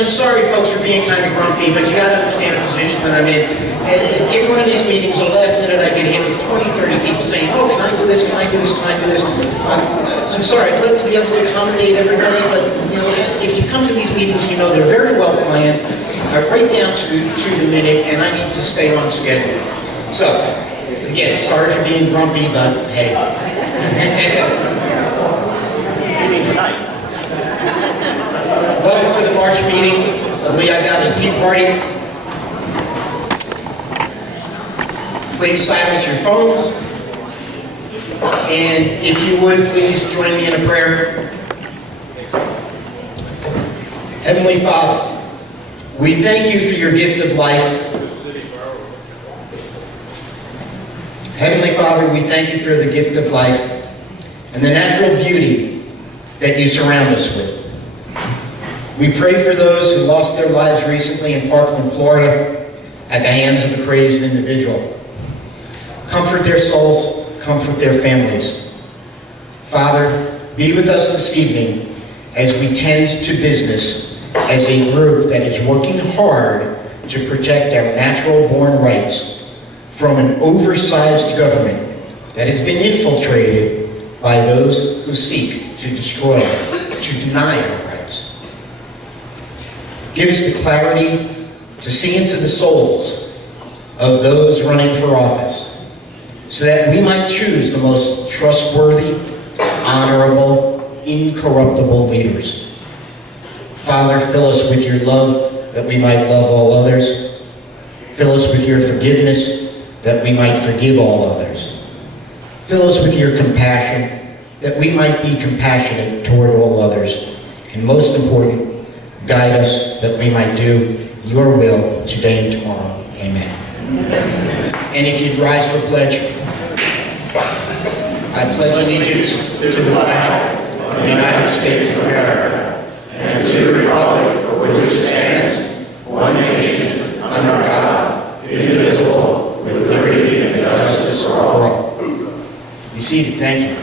I'm sorry, folks, for being kind of grumpy, but you got to understand the position that I'm in. And in one of these meetings, the last minute, I get hit with 20, 30 people saying, oh, can I do this, can I do this, can I do this? I'm sorry, I'd like to be able to accommodate everybody, but if you come to these meetings, they're very well planned, right down to the minute, and I need to stay on schedule. So, again, sorry for being grumpy, but hey. Tonight. Welcome to the March meeting of Lehigh Valley Tea Party. Please silence your phones. And if you would, please join me in a prayer. Heavenly Father, we thank you for your gift of life. Heavenly Father, we thank you for the gift of life and the natural beauty that you surround us with. We pray for those who lost their lives recently in Parkland, Florida, at the hands of a crazed individual. Comfort their souls, comfort their families. Father, be with us this evening as we tend to business as a group that is working hard to protect our natural-born rights from an oversized government that has been infiltrated by those who seek to destroy, to deny our rights. Give us the clarity to see into the souls of those running for office, so that we might choose the most trustworthy, honorable, incorruptible leaders. Father, fill us with your love that we might love all others. Fill us with your forgiveness that we might forgive all others. Fill us with your compassion that we might be compassionate toward all others. And most important, guide us that we might do your will today and tomorrow. Amen. And if you'd rise for pledge. I pledge allegiance to the flag of the United States of America and to the republic for which it stands, one nation, under God, indivisible, with liberty and justice for all. Be seated. Thank you.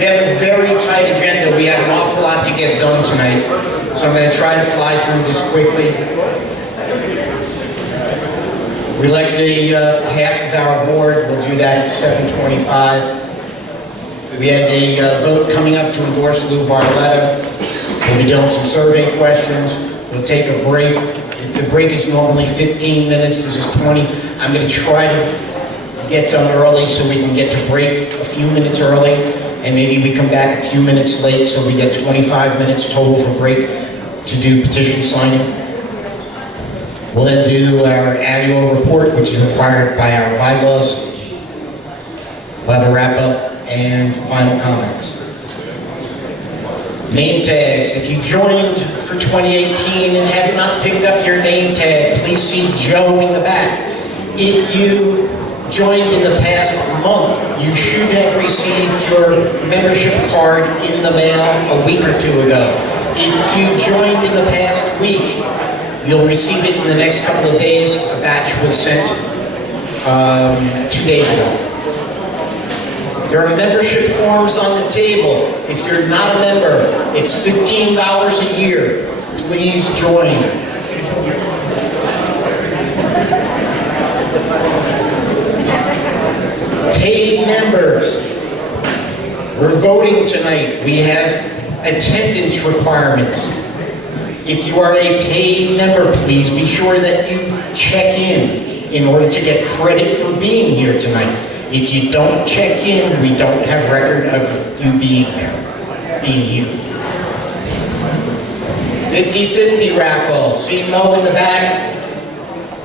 We have a very tight agenda. We have an awful lot to get done tonight. So I'm going to try to fly through this quickly. We elect half of our board. We'll do that at 7:25. We had a vote coming up to endorse Lou Barletta. We'll be doing some survey questions. We'll take a break. The break is normally 15 minutes. This is 20. I'm going to try to get done early so we can get to break a few minutes early, and maybe we come back a few minutes late so we get 25 minutes total for break to do petition signing. We'll then do our annual report, which is required by our bylaws. We'll have a wrap-up and final comments. Name tags. If you joined for 2018 and have not picked up your name tag, please see Joe in the back. If you joined in the past month, you should have received your membership card in the mail a week or two ago. If you joined in the past week, you'll receive it in the next couple of days. A batch was sent 2 days ago. There are membership forms on the table. If you're not a member, it's $15 a year. Please join. Paid members. We're voting tonight. We have attendance requirements. If you are a paid member, please be sure that you check in order to get credit for being here tonight. If you don't check in, we don't have record of you being here. 50-50 raffle. See Mo in the back?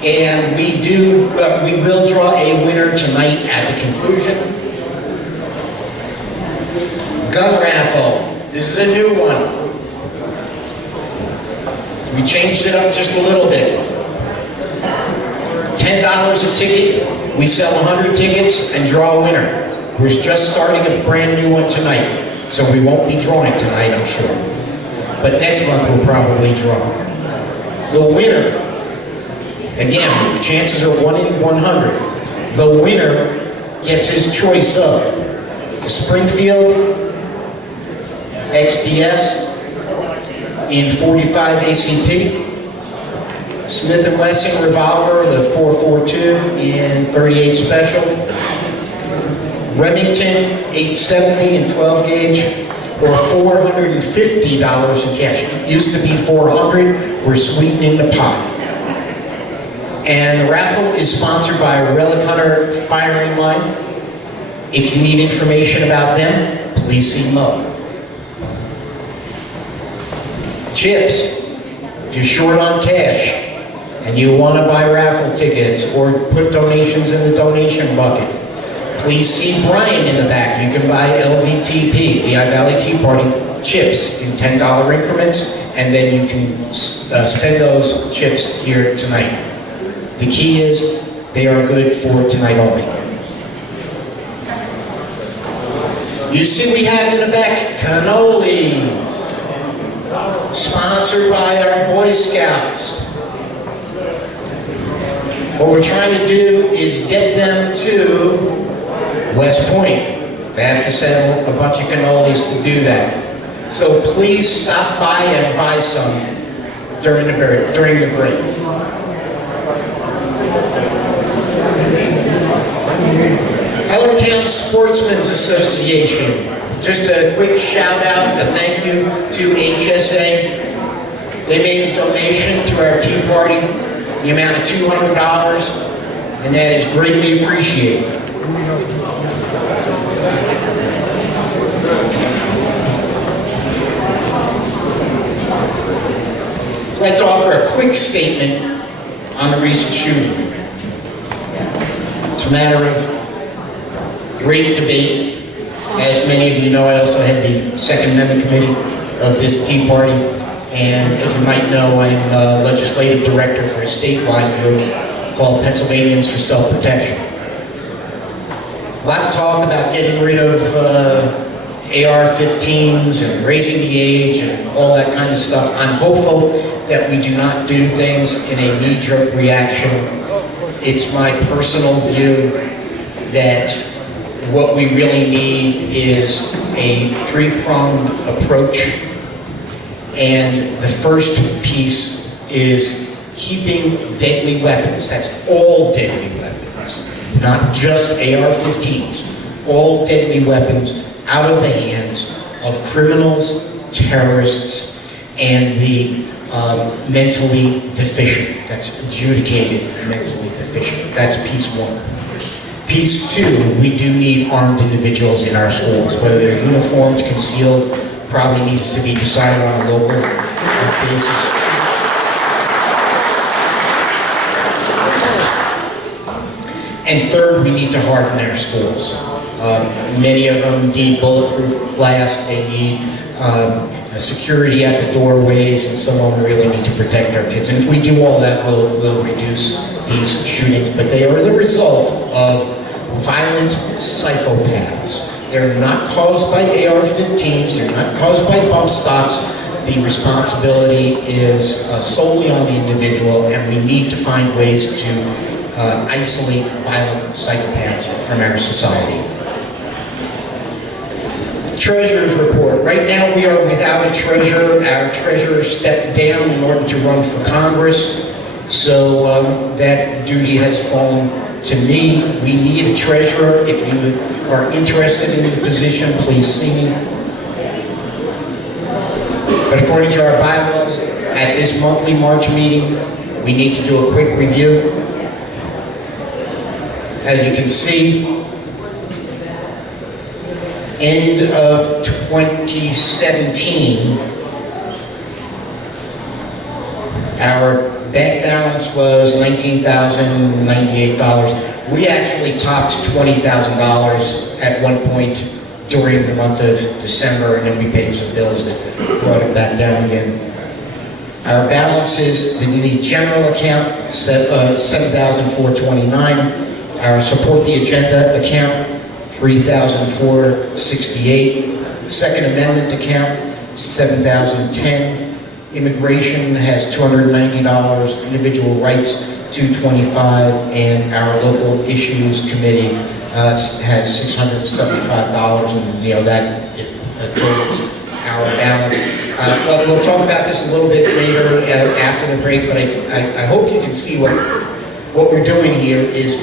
And we will draw a winner tonight at the conclusion. Gun raffle. This is a new one. We changed it up just a little bit. $10 a ticket. We sell 100 tickets and draw a winner. We're just starting a brand new one tonight, so we won't be drawing tonight, I'm sure. But next month we'll probably draw. The winner, again, the chances are 1 in 100. The winner gets his choice of the Springfield XDS in 45 ACP, Smith & Wesson revolver, the 442 in 38 special, Remington 870 in 12 gauge, or $450 in cash. It used to be $400. We're sweetening the pot. And the raffle is sponsored by Relic Hunter Firing Line. If you need information about them, please see Mo. Chips. If you're short on cash and you want to buy raffle tickets or put donations in the donation bucket, please see Brian in the back. You can buy LVTP, the Valley Tea Party, chips in $10 increments, and then you can spend those chips here tonight. The key is they are good for tonight only. You see we have in the back cannolis, sponsored by our Boy Scouts. What we're trying to do is get them to West Point. They have to sell a bunch of cannolis to do that. So please stop by and buy some during the break. Hellertown Sportsmen's Association. Just a quick shout out, a thank you to HSA. They made a donation to our Tea Party, the amount of $200, and that is greatly appreciated. I'd like to offer a quick statement on the recent shooting. It's a matter of great debate. As many of you know, I also had the Second Amendment Committee of this Tea Party, and as you might know, I'm a legislative director for a statewide group called Pennsylvanians for Self-Protection. A lot of talk about getting rid of AR-15s and raising the age and all that kind of stuff. I'm hopeful that we do not do things in a knee-jerk reaction. It's my personal view that what we really need is a three-pronged approach. And the first piece is keeping deadly weapons, that's all deadly weapons, not just AR-15s, all deadly weapons out of the hands of criminals, terrorists, and the mentally deficient. That's adjudicated mentally deficient. That's piece one. Piece two, we do need armed individuals in our schools, whether they're uniformed, concealed, probably needs to be decided on a local basis. And third, we need to harden our schools. Many of them need bulletproof glass, they need security at the doorways, and some of them really need to protect our kids. And if we do all that, we'll reduce these shootings. But they are the result of violent psychopaths. They're not caused by AR-15s, they're not caused by bump stocks. The responsibility is solely on the individual, and we need to find ways to isolate violent psychopaths from our society. Treasurer's report. Right now we are without a treasurer. Our treasurer stepped down in order to run for Congress, so that duty has fallen to me. We need a treasurer. If you are interested in the position, please see me. But according to our bylaws, at this monthly March meeting, we need to do a quick review. As you can see, end of 2017, our bank balance was $19,098. We actually topped $20,000 at one point during the month of December, and then we paid some bills that brought it back down again. Our balances in the general account, $7,429. Our support the agenda account, $3,468. Second Amendment account, $7,010. Immigration has $290. Individual rights, $225. And our local issues committee has $675, and that totals our balance. We'll talk about this a little bit later after the break, but I hope you can see what we're doing here is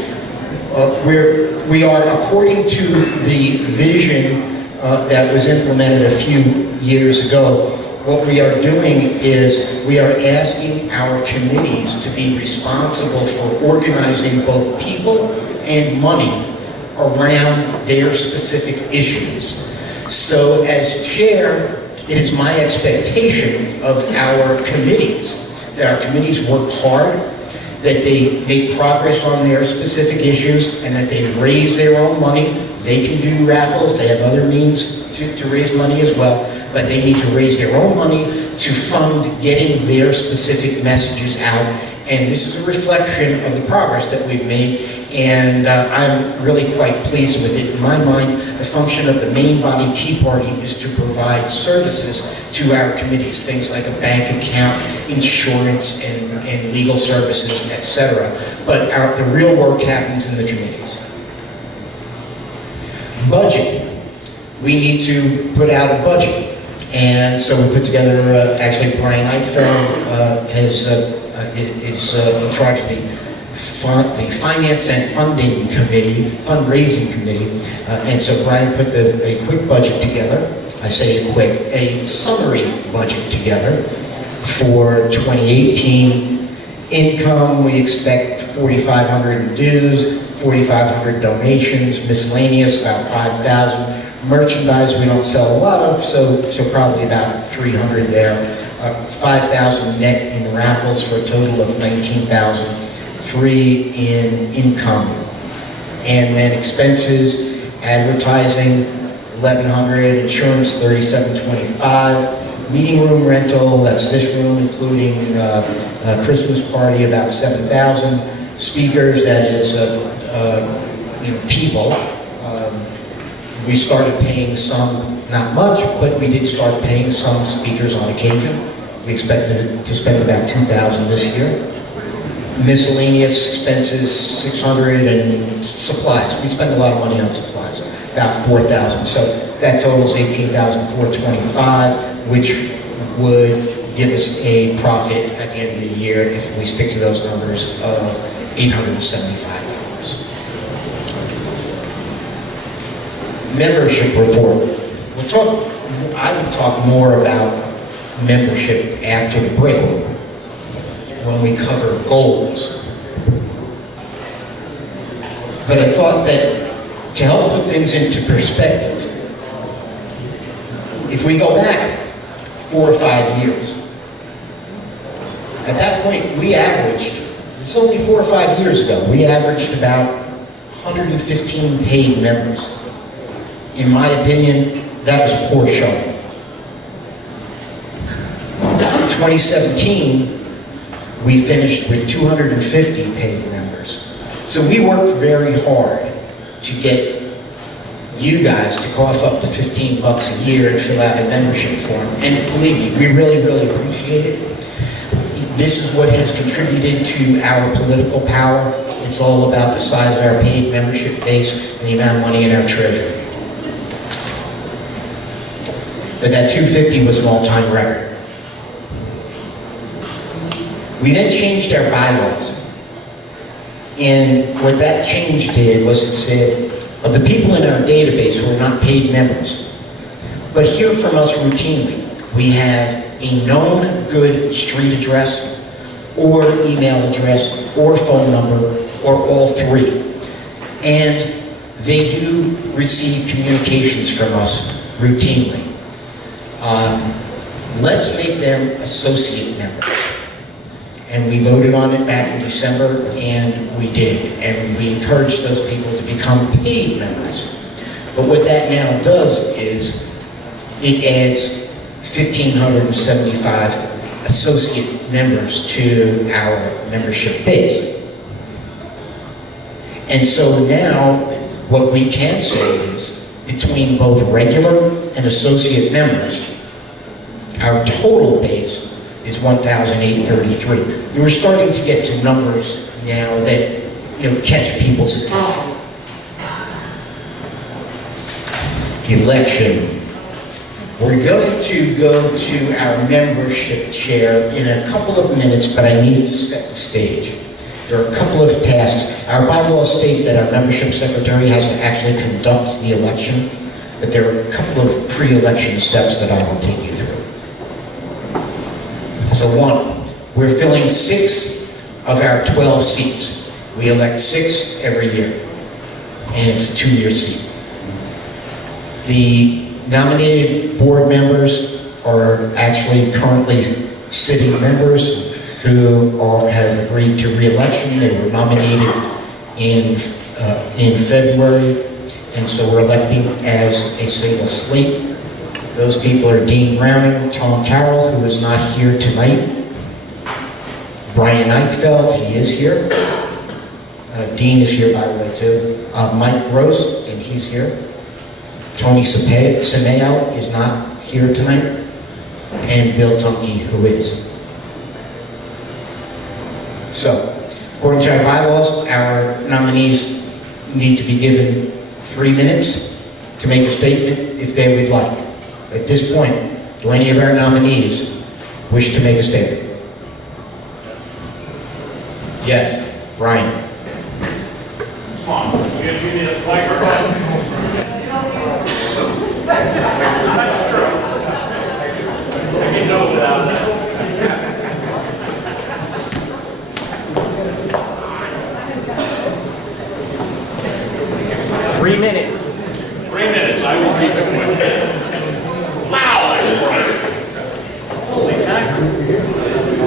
we are, according to the vision that was implemented a few years ago, what we are doing is we are asking our committees to be responsible for organizing both people and money around their specific issues. So as chair, it is my expectation of our committees that our committees work hard, that they make progress on their specific issues, and that they raise their own money. They can do raffles, they have other means to raise money as well, but they need to raise their own money to fund getting their specific messages out. And this is a reflection of the progress that we've made, and I'm really quite pleased with it. In my mind, the function of the main body Tea Party is to provide services to our committees, things like a bank account, insurance, and legal services, etc. But the real work happens in the committees. Budget. We need to put out a budget. And so we put together, actually Brian Eichfeld is in charge of the Finance and Funding Committee, Fundraising Committee. And so Brian put a quick budget together. I say a summary budget together for 2018. Income, we expect 4,500 in dues, 4,500 donations, miscellaneous about 5,000. Merchandise we don't sell a lot of, so probably about 300 there. 5,000 net in raffles for a total of 19,000. 3 in income. And then expenses, advertising, 1,100, insurance, 3,725, meeting room rental, that's this room, including a Christmas party, about 7,000, speakers, that is people. We started paying some, not much, but we did start paying some speakers on occasion. We expected to spend about 2,000 this year. Miscellaneous expenses, 600, and supplies. We spend a lot of money on supplies, about 4,000. So that totals 18,425, which would give us a profit at the end of the year, if we stick to those numbers, of $875. Membership report. I will talk more about membership after the break, when we cover goals. But I thought that to help put things into perspective, if we go back 4 or 5 years, at that point we averaged, it's only 4 or 5 years ago, we averaged about 115 paid members. In my opinion, that was poor showing. 2017, we finished with 250 paid members. So we worked very hard to get you guys to cough up the $15 a year and fill out a membership form. And believe me, we really, really appreciate it. This is what has contributed to our political power. It's all about the size of our paid membership base and the amount of money in our treasury. But that 250 was an all-time record. We then changed our bylaws. And what that change did was it said, of the people in our database who are not paid members, but hear from us routinely, we have a known good street address, or email address, or phone number, or all three. And they do receive communications from us routinely. Let's make them associate members. And we voted on it back in December, and we did. And we encouraged those people to become paid members. But what that now does is it adds 1,575 associate members to our membership base. And so now what we can say is between both regular and associate members, our total base is 1,833. We're starting to get to numbers now that, catch people's attention. Election. We're going to go to our membership chair in a couple of minutes, but I need to set the stage. There are a couple of tasks. Our bylaws state that our membership secretary has to actually conduct the election, but there are a couple of pre-election steps that I will take you through. So 1, we're filling 6 of our 12 seats. We elect 6 every year, and it's a 2-year seat. The nominated board members are actually currently sitting members who have agreed to re-election. They were nominated in February, and so we're electing as a single slate. Those people are Dean Browning, Tom Carroll, who is not here tonight, Brian Eichfeld, he is here. Dean is here, by the way, too. Mike Gross, and he's here. Tony Semeo is not here tonight. And Bill Tunke, who is. So, according to our bylaws, our nominees need to be given 3 minutes to make a statement if they would like. At this point, do any of our nominees wish to make a statement? Yes, Brian. Come on, you need a microphone. That's true. I can go without that. 3 minutes. 3 minutes, I will keep it quick. Wow, that's bright. Holy cow.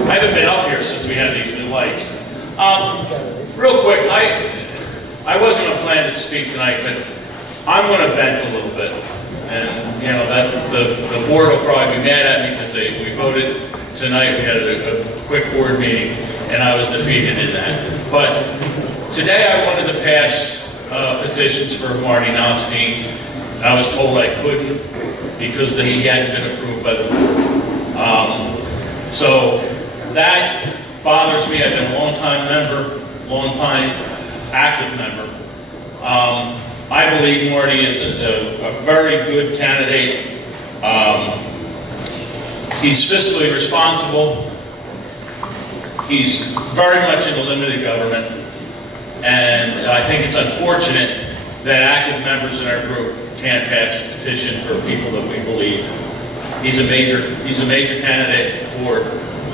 I haven't been up here since we had these new lights. Real quick, I wasn't going to plan to speak tonight, but I'm going to vent a little bit. And, that the board will probably be mad at me because we voted tonight. We had a quick board meeting, and I was defeated in that. But today I wanted to pass petitions for Marty Nalstein. I was told I couldn't because he hadn't been approved by the board. So that bothers me. I've been a long-time member, long-time active member. I believe Marty is a very good candidate. He's fiscally responsible. He's very much into limited government. And I think it's unfortunate that active members in our group can't pass a petition for people that we believe. He's a major candidate for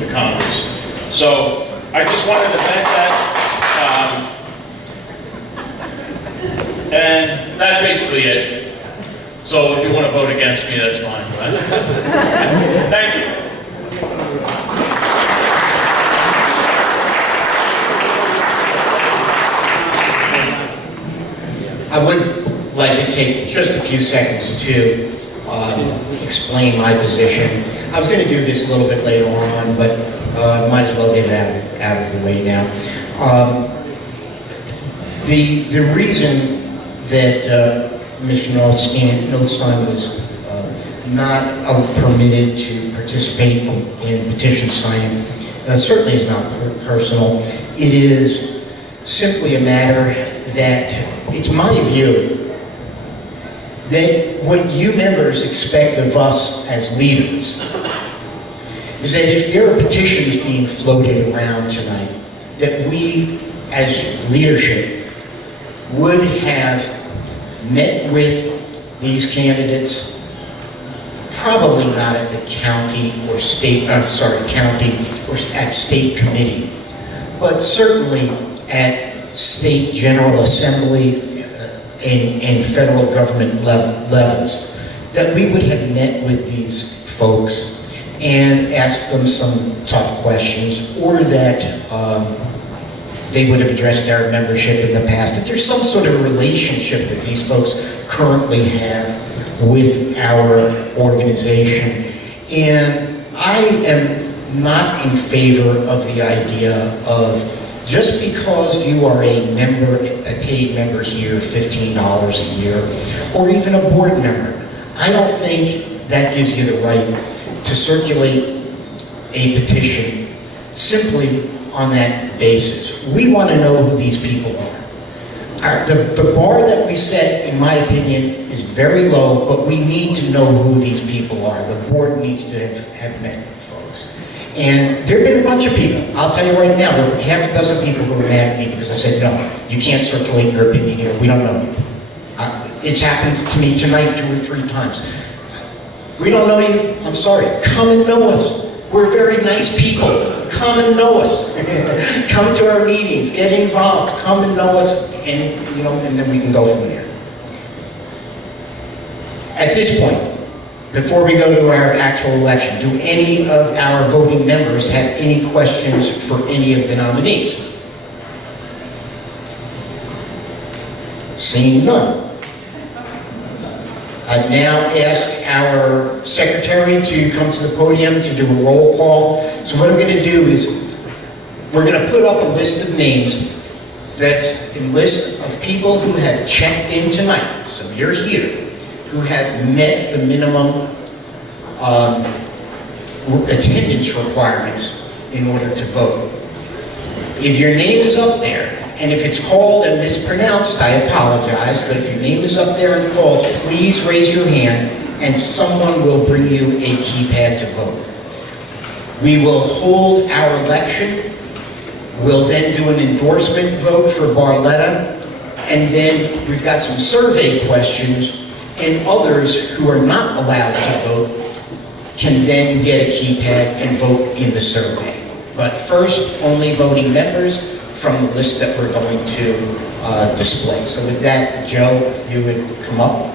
the Congress. So I just wanted to thank that. And that's basically it. So if you want to vote against me, that's fine. Thank you. I would like to take just a few seconds to explain my position. I was going to do this a little bit later on, but might as well get it out of the way now. The reason that Mr. Notstein was not permitted to participate in petition signing certainly is not personal. It is simply a matter that it's my view that what you members expect of us as leaders is that if there are petitions being floated around tonight, that we as leadership would have met with these candidates, probably not at the county or state, county or at state committee, but certainly at state general assembly and federal government levels, that we would have met with these folks and asked them some tough questions, or that they would have addressed our membership in the past, that there's some sort of relationship that these folks currently have with our organization. And I am not in favor of the idea of just because you are a member, a paid member here, $15 a year, or even a board member, I don't think that gives you the right to circulate a petition simply on that basis. We want to know who these people are. The bar that we set, in my opinion, is very low, but we need to know who these people are. The board needs to have met folks. And there have been a bunch of people. I'll tell you right now, there were half a dozen people who were mad at me because I said, no, you can't circulate your opinion here. We don't know you. It's happened to me tonight 2 or 3 times. We don't know you. I'm sorry. Come and know us. We're very nice people. Come and know us. Come to our meetings. Get involved. Come and know us, and and then we can go from there. At this point, before we go to our actual election, do any of our voting members have any questions for any of the nominees? Seeing none. I now ask our secretary to come to the podium to do a roll call. So what I'm going to do is we're going to put up a list of names. That's a list of people who have checked in tonight. So you're here, who have met the minimum attendance requirements in order to vote. If your name is up there, and if it's called and mispronounced, I apologize, but if your name is up there and called, please raise your hand and someone will bring you a keypad to vote. We will hold our election. We'll then do an endorsement vote for Barletta, and then we've got some survey questions, and others who are not allowed to vote can then get a keypad and vote in the survey. But first, only voting members from the list that we're going to display. So with that, Joe, if you would come up.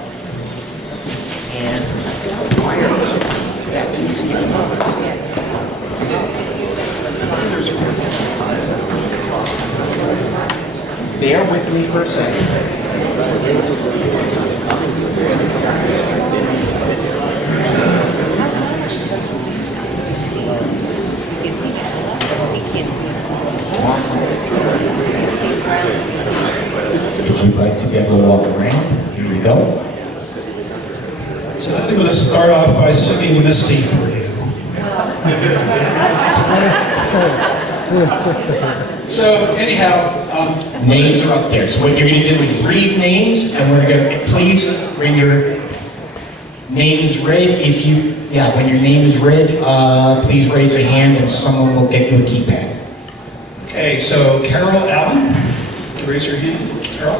And that's easy. Bear with me for a second. If you'd like to be able to walk around, here we go. So I'm going to start off by singing Misty for you. So anyhow, names are up there. So what you're going to do is read names, and we're going to please bring your names read. If Yeah, when your name is read, please raise a hand and someone will get you a keypad. Okay, so Carol Allen, can you raise your hand? Carol?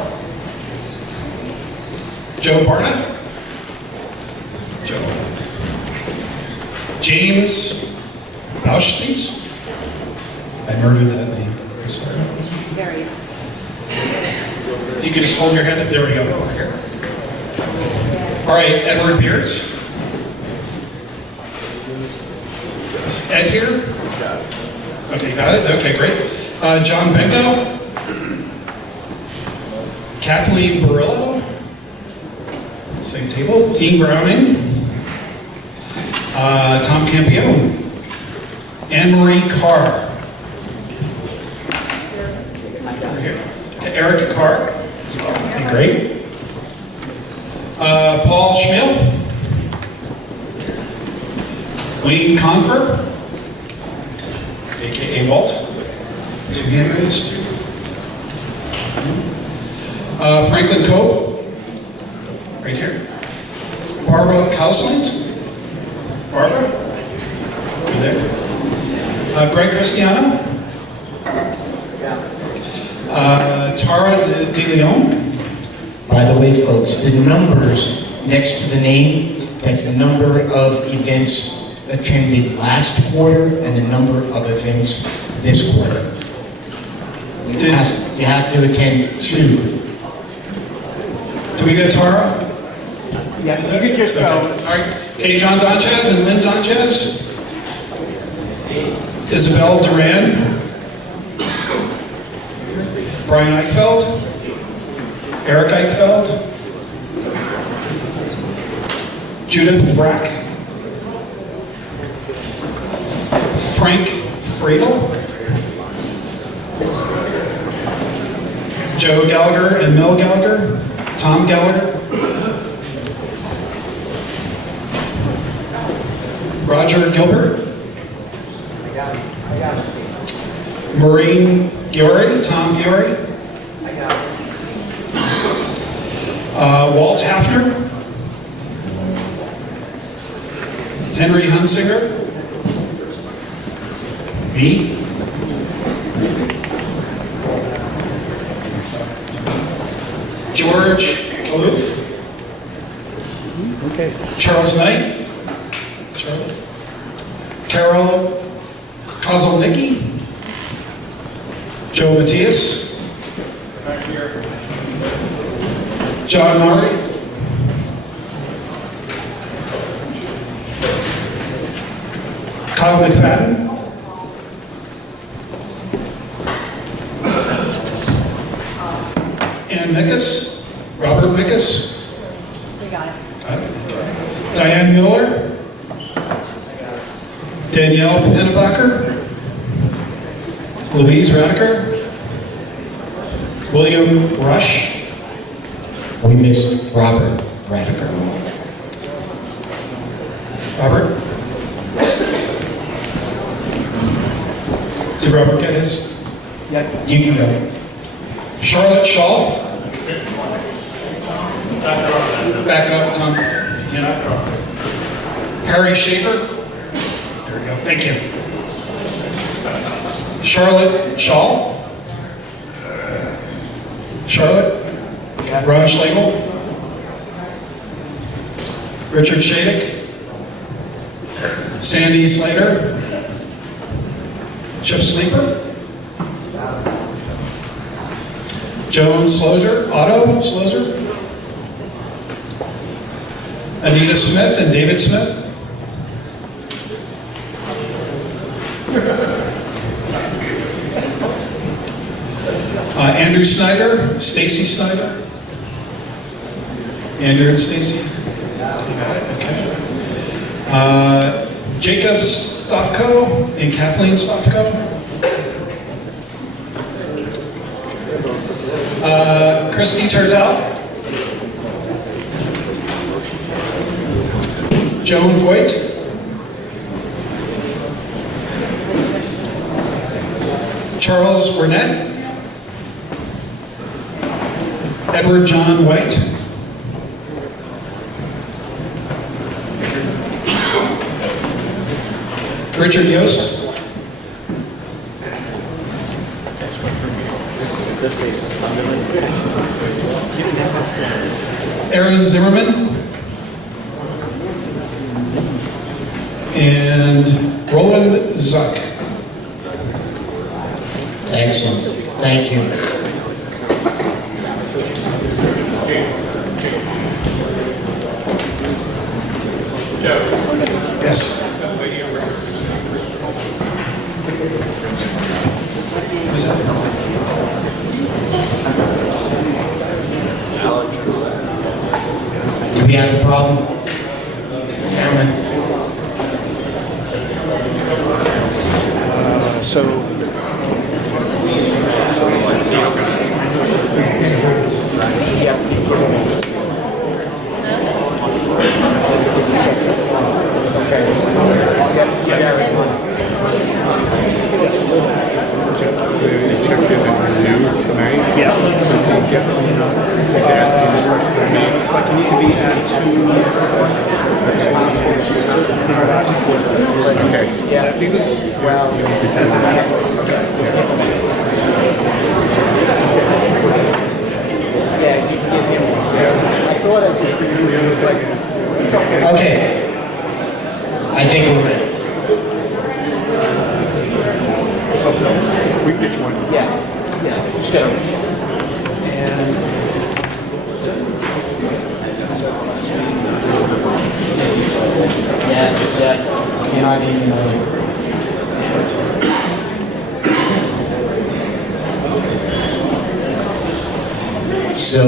Joe Barna? Joe. James Bauschles? I murdered that name. I'm sorry. Very. If you could just hold your hand up, there we go. Here. All right, Edward Beers. Ed here? Okay, got it? Okay, great. John Benko. Kathleen Barillo. Same table. Dean Browning. Tom Campione. Anne-Marie Carr. Over here. Erica Carr. Okay, great. Paul Schmiel. Wayne Confer. AKA Walt. Two hand raised. Franklin Cope. Right here. Barbara Houselands. Barbara. Over there. Greg Cristiano. Tara De Leon. By the way, folks, the numbers next to the name, that's the number of events attended last quarter and the number of events this quarter. You have to attend 2. Do we get Tara? Yeah, you can just Okay. All right. Hey, John Donchez and Lynn Donchez. Isabel Duran. Brian Eichfeld. Eric Eichfeld. Judith Brack. Frank Fradel. Joe Gallagher and Mel Gallagher. Tom Gallagher. Roger Gilbert. Maureen Giori, Tom Giori. Walt Hafner. Henry Hunsinger. Me. George Kaloof. Okay. Charles Knight. Charlie. Carol Kozolnicki. Joe Matias. John Murray. Kyle McFadden. Ann Mickus. Robert Mickus. We got it. Diane Miller. Danielle Pennebacher. Louise Radiker. William Rush. We missed Robert Radiker. Robert? Did Robert get his? Yeah. You can go. Charlotte Shaw. Back it up, Tom. Yeah. Harry Schaefer. There we go. Thank you. Charlotte Shaw. Charlotte. Ron Schlegel. Richard Shadick. Sandy Slater. Chip Sleeper. Joan Slozer, Otto Slozer. Anita Smith and David Smith. Andrew Snyder, Stacy Snyder. Andrew and Stacy. Okay. Jacob Stofko and Kathleen Stofko. Christy Terzel. Joan Voigt. Charles Burnett. Edward John White. Richard Yost. Aaron Zimmerman. And Roland Zuck. Excellent. Thank you. Yes. Who's that? Do we have a problem? Cameron? Checked in and renewed tonight. Yeah. Asking the question. It's like you need to be at two. Okay. Yeah. If he was, well, Yeah, you can get him. I thought I could renew him, like, it's okay. Okay. I think we're ready. we can get you one. Yeah, just go. Yeah, you're not even, So,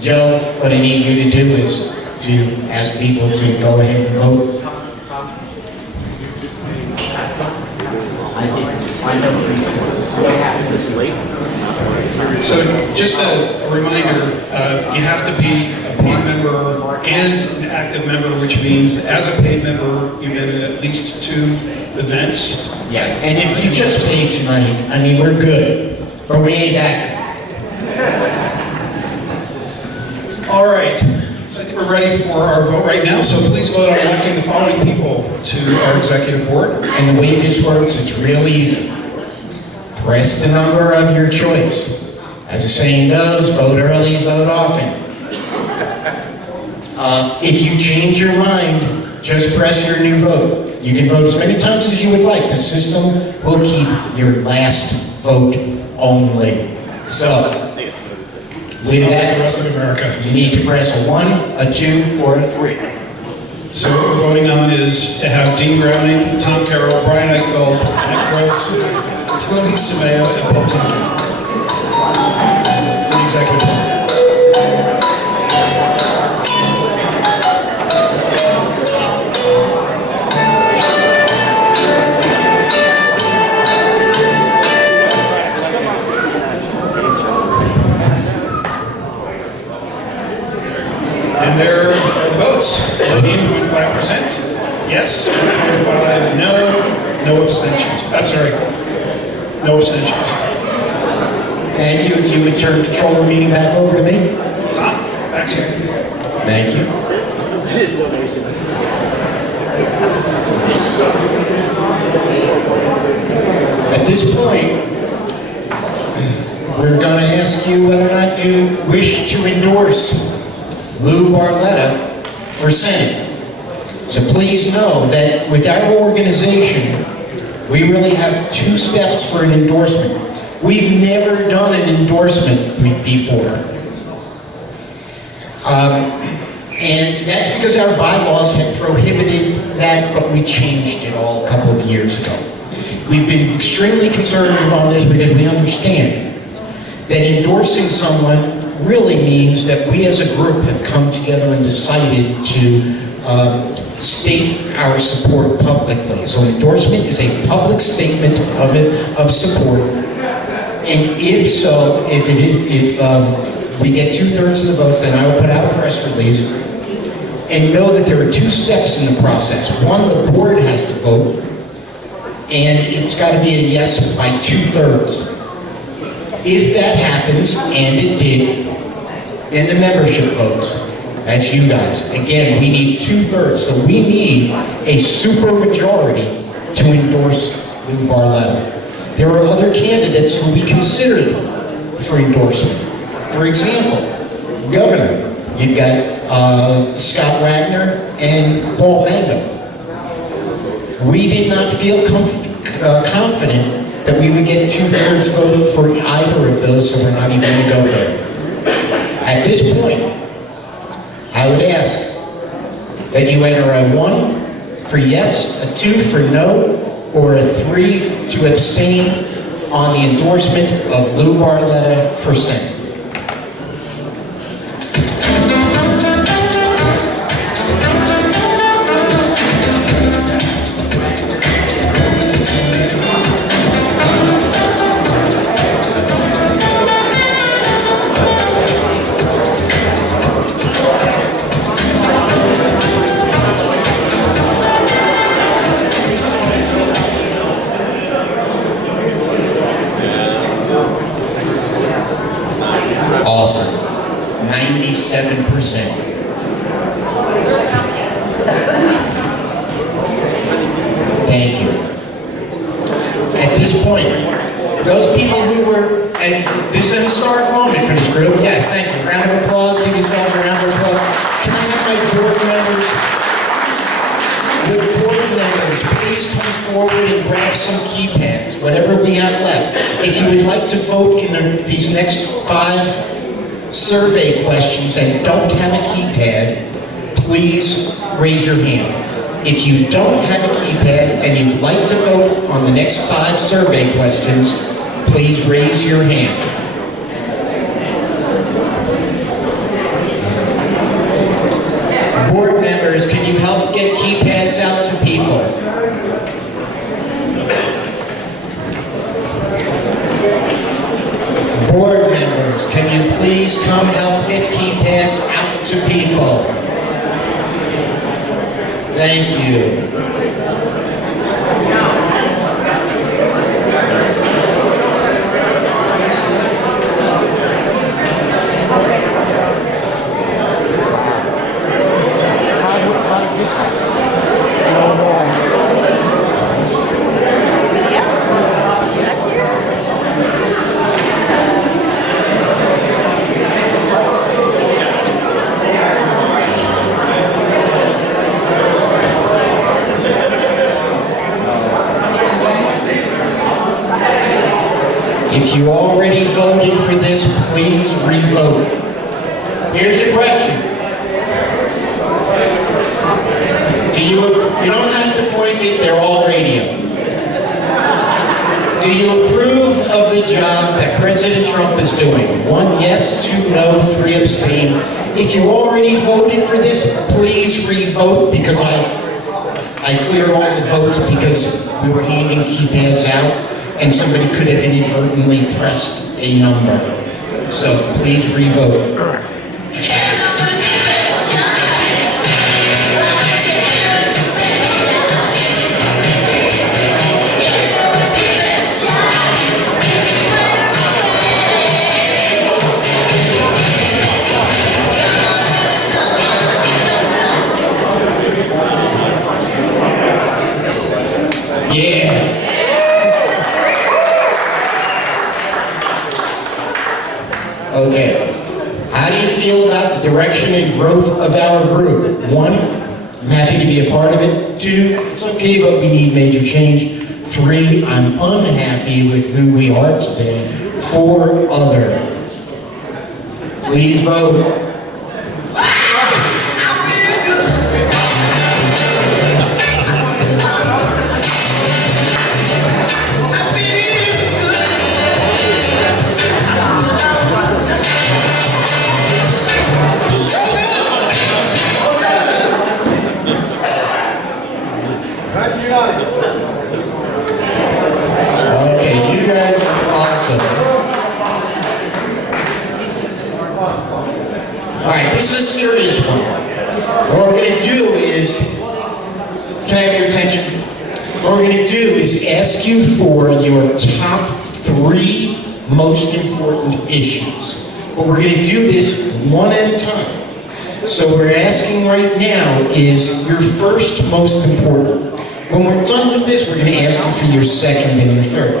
Joe, what I need you to do is to ask people to go ahead and vote. So just a reminder, you have to be a paid member and an active member, which means as a paid member, you've been at at least 2 events. Yeah. And if you just paid tonight, I mean, we're good, but we ain't that All right, so I think we're ready for our vote right now, so please vote on electing the following people to our executive board. good. And the way this works, it's real easy. Press the number of your choice. As the saying goes, vote early, vote often. If you change your mind, just press your new vote. You can vote as many times as you would like. The system will keep your last vote only. So, with The that, rest of America. you need to press a 1, a 2, or a 3. So what we're voting on is to have Dean Browning, Tom Carroll, Brian Eichfeld, Nick Gross, Tony Sameo, and Paul Tompkins. To the executive board. And there are the votes. 88.5% yes, 1.5 no abstentions. I'm sorry, no abstentions. Thank you. If you would turn control of the meeting back over to me. Tom, back to you. Thank you. At this point, we're going to ask you whether or not you wish to endorse Lou Barletta for Senate. So please know that with our organization, we really have 2 steps for an endorsement. We've never done an endorsement before. And that's because our bylaws had prohibited that, but we changed it all a couple of years ago. We've been extremely conservative on this because we understand that endorsing someone really means that we as a group have come together and decided to state our support publicly. So endorsement is a public statement of support. And if so, if we get 2/3 of the votes, then I will put out a press release. And know that there are 2 steps in the process. One, the board has to vote, and it's got to be a yes by 2/3. If that happens, and it did, then the membership votes. That's you guys. Again, we need 2/3, so we need a super majority to endorse Lou Barletta. There are other candidates who we considered for endorsement. For example, governor. You've got Scott Wagner and Paul Mangum. We did not feel confident that we would get 2/3 vote for either of those, so we're not even going to go there. At this point, I would ask that you enter a 1 for yes, a 2 for no, or a 3 to abstain on the endorsement of Lou Barletta for Senate. Awesome. 97%. Thank you. At this point, those people who were, and this is a historic moment for this group. Yes, thank you. Round of applause. Give yourselves a round of applause. Can I have my board members? Would board members please come forward and grab some keypads, whatever we have left. If you would like to vote in these next 5 survey questions and don't have a keypad, please raise your hand. If you don't have a keypad and you'd like to vote on the next 5 survey questions, please raise your hand. Board members, can you help get keypads out to people? Board members, can you please come help get keypads out to people? Thank you. If you already voted for this, please re-vote. Here's your question. You don't have to point it, they're all radio. Do you approve of the job that President Trump is doing? 1 yes, 2 no, 3 abstain. If you already voted for this, please re-vote, because I cleared all the votes because we were handing keypads out and somebody could have inadvertently pressed a number. So please re-vote. Yeah. Okay. How do you feel about the direction and growth of our group? 1, I'm happy to be a part of it. 2, it's okay, but we need major change. 3, I'm unhappy with who we are today. 4, other. Please vote. Okay, you guys are awesome. All right, this is a serious one. What we're going to do is, can I have your attention? What we're going to do is ask you for your top 3 most important issues. But we're going to do this one at a time. So what we're asking right now is your first most important. When we're done with this, we're going to ask you for your second and your third.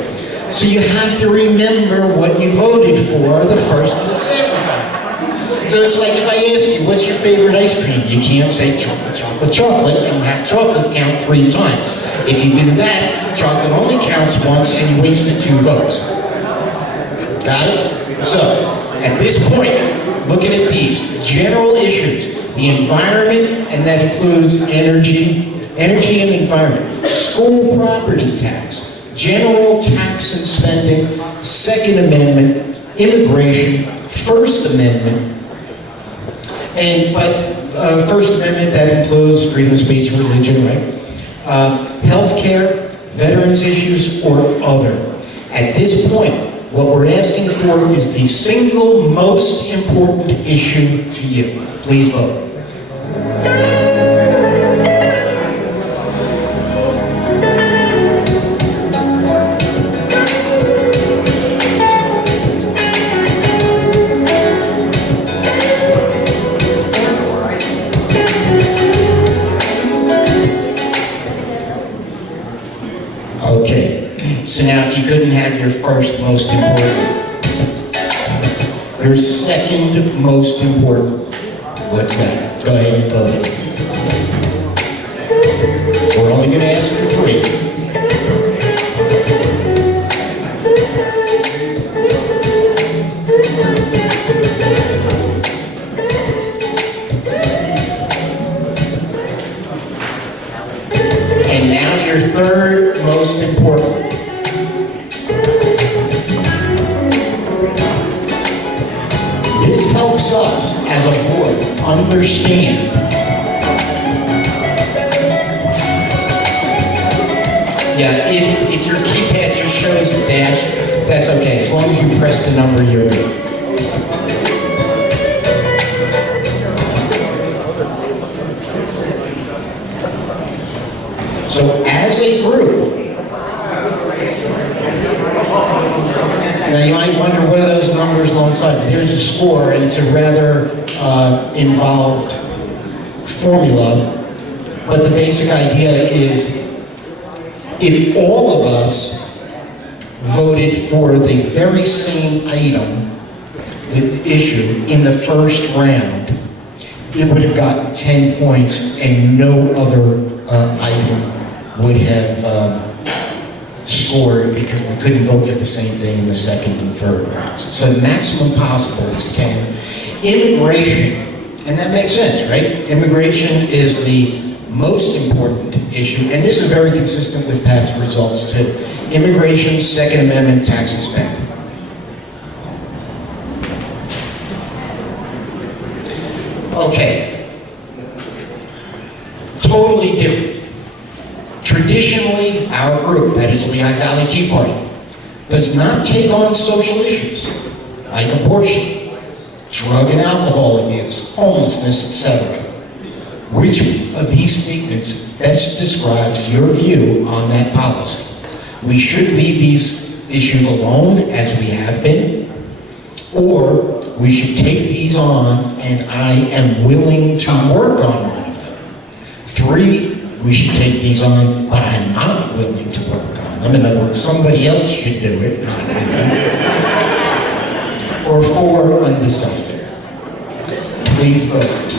So you have to remember what you voted for the first and the second time. So it's like if I ask you, what's your favorite ice cream? You can't say chocolate, chocolate, chocolate, and have chocolate count 3 times. If you do that, chocolate only counts once and you wasted 2 votes. Got it? So, at this point, looking at these general issues, the environment, and that includes energy and environment, school property tax, general tax and spending, Second Amendment, immigration, First Amendment, but First Amendment, that includes freedom of speech, religion, right? Healthcare, veterans issues, or other. At this point, what we're asking for is the single most important issue to you. Please vote. Okay, so now if you couldn't have your first most important, your second most important, what's that? Go ahead and vote. We're only going to ask for 3. And now your third most important. This helps us as a board understand if your keypad just shows a dash, that's okay, as long as you press the number you're in. So as a group, now you might wonder what are those numbers alongside. Here's a score, and it's a rather involved formula, but the basic idea is if all of us voted for the very same item, the issue, in the first round, it would have gotten 10 points and no other item would have scored because we couldn't vote for the same thing in the second and third rounds. So the maximum possible is 10. Immigration, and that makes sense, right? Immigration is the most important issue, and this is very consistent with past results too. Immigration, Second Amendment, tax and spending. Okay. Totally different. Traditionally, our group, that is Lehigh Valley Tea Party, does not take on social issues like abortion, drug and alcohol abuse, homelessness, etc. Which of these statements best describes your view on that policy? We should leave these issues alone as we have been, or we should take these on and I am willing to work on one of them. 3, we should take these on, but I'm not willing to work on them. In other words, somebody else should do it, not me. Or 4, undecided. Please vote.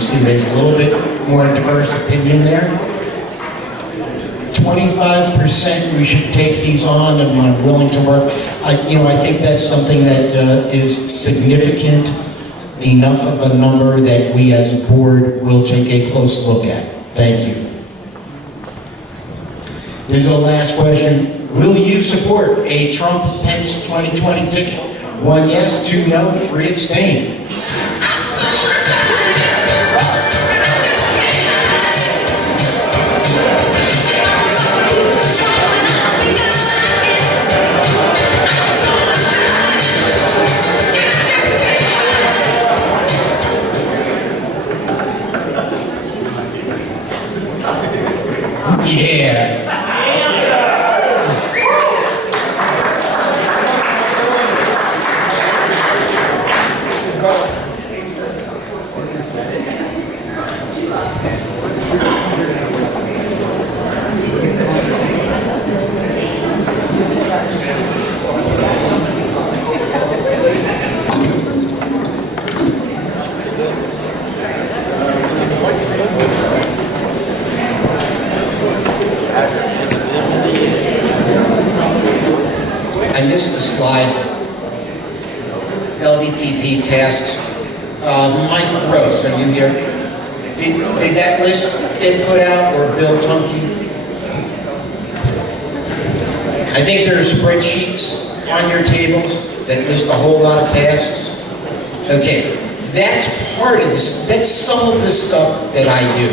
See, there's a little bit more diverse opinion there. 25% we should take these on and I'm willing to work. I think that's something that is significant enough of a number that we as a board will take a close look at. Thank you. This is the last question. Will you support a Trump-Pence 2020 ticket? 1 yes, 2 no, 3 abstain. Yeah. I missed a slide. LDTP tasks. Mike Gross, are you here? Did that list get put out, or Bill Tunke? I think there are spreadsheets on your tables that list a whole lot of tasks. Okay, that's part of this. That's some of the stuff that I do.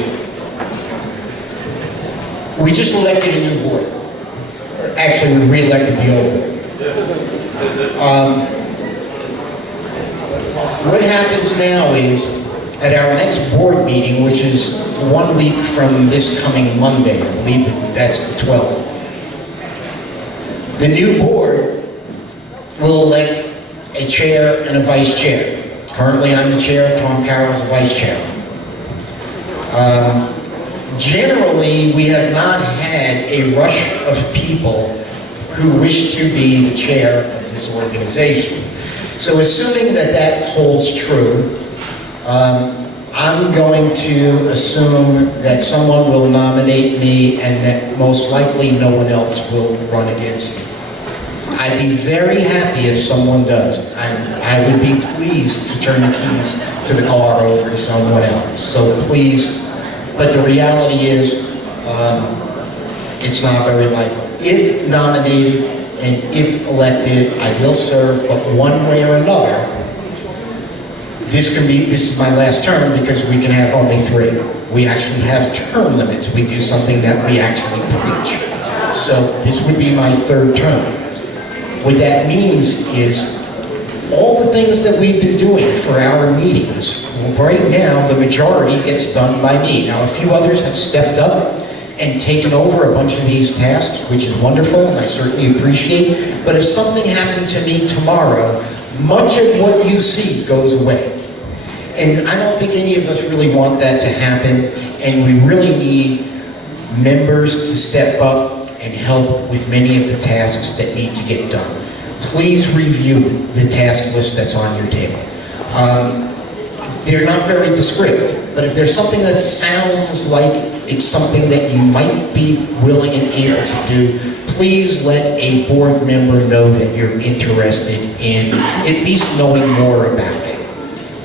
We just elected a new board. Actually, we re-elected the old board. What happens now is, at our next board meeting, which is 1 week from this coming Monday, I believe that's the 12th, the new board will elect a chair and a vice chair. Currently, I'm the chair, Tom Carroll's the vice chair. Generally, we have not had a rush of people who wish to be the chair of this organization. So assuming that that holds true, I'm going to assume that someone will nominate me and that most likely no one else will run against me. I'd be very happy if someone does. I would be pleased to turn the keys to the car over to someone else. So please, but the reality is, it's not very likely. If nominated and if elected, I will serve, but one way or another, this is my last term because we can have only 3. We actually have term limits. We do something that we actually preach. So this would be my 3rd term. What that means is all the things that we've been doing for our meetings, right now, the majority gets done by me. Now, a few others have stepped up and taken over a bunch of these tasks, which is wonderful, and I certainly appreciate. But if something happened to me tomorrow, much of what you see goes away. And I don't think any of us really want that to happen, and we really need members to step up and help with many of the tasks that need to get done. Please review the task list that's on your table. They're not very descriptive, but if there's something that sounds like it's something that you might be willing and able to do, please let a board member know that you're interested in at least knowing more about it.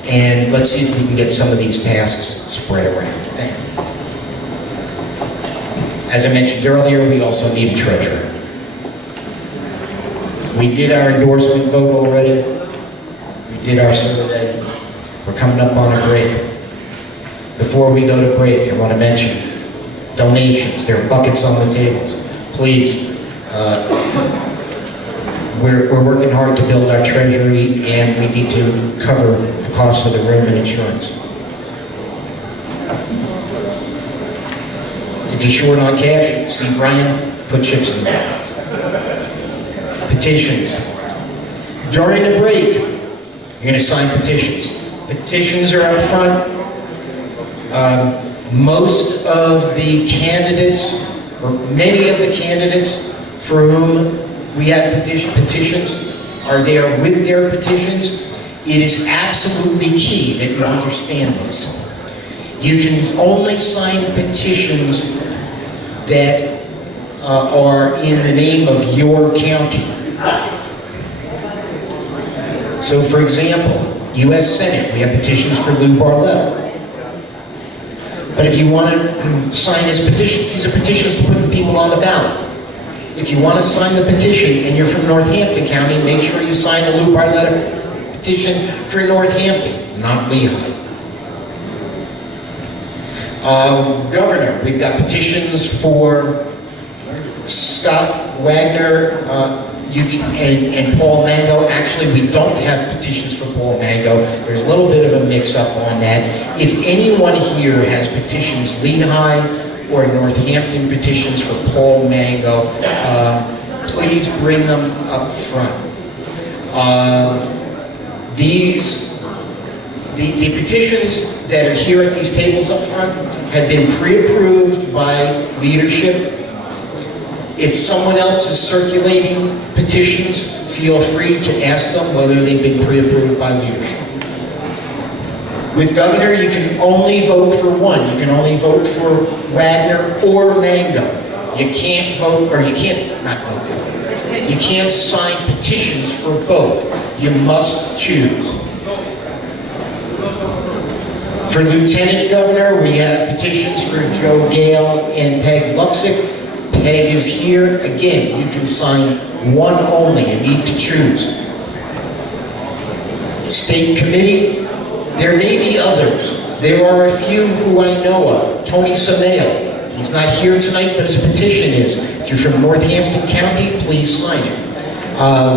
And let's see if we can get some of these tasks spread around. Thank you. As I mentioned earlier, we also need a treasurer. We did our endorsement vote already. We did our survey. We're coming up on a break. Before we go to break, I want to mention donations. There are buckets on the tables. Please, we're working hard to build our treasury, and we need to cover the cost of the room and insurance. If you're short on cash, see Brian, put chips in there. Petitions. During the break, you're going to sign petitions. Petitions are up front. Most of the candidates, or many of the candidates for whom we have petitions, are there with their petitions. It is absolutely key that you understand this. You can only sign petitions that are in the name of your county. So, for example, U.S. Senate, we have petitions for Lou Barlow. But if you want to sign his petitions, these are petitions to put the people on the ballot. If you want to sign the petition and you're from Northampton County, make sure you sign the Lou Barlow petition for Northampton, not Lehigh. Governor, we've got petitions for Scott Wagner and Paul Mango. Actually, we don't have petitions for Paul Mango. There's a little bit of a mix-up on that. If anyone here has petitions Lehigh or Northampton petitions for Paul Mango, please bring them up front. The petitions that are here at these tables up front have been pre-approved by leadership. If someone else is circulating petitions, feel free to ask them whether they've been pre-approved by leadership. With Governor, you can only vote for one. You can only vote for Wagner or Mango. You can't vote, or you can't, not vote for. You can't sign petitions for both. You must choose. For Lieutenant Governor, we have petitions for Joe Gale and Peg Luxick. Peg is here. Again, you can sign one only. You need to choose. State Committee, there may be others. There are a few who I know of. Tony Samail, he's not here tonight, but his petition is. If you're from Northampton County, please sign it.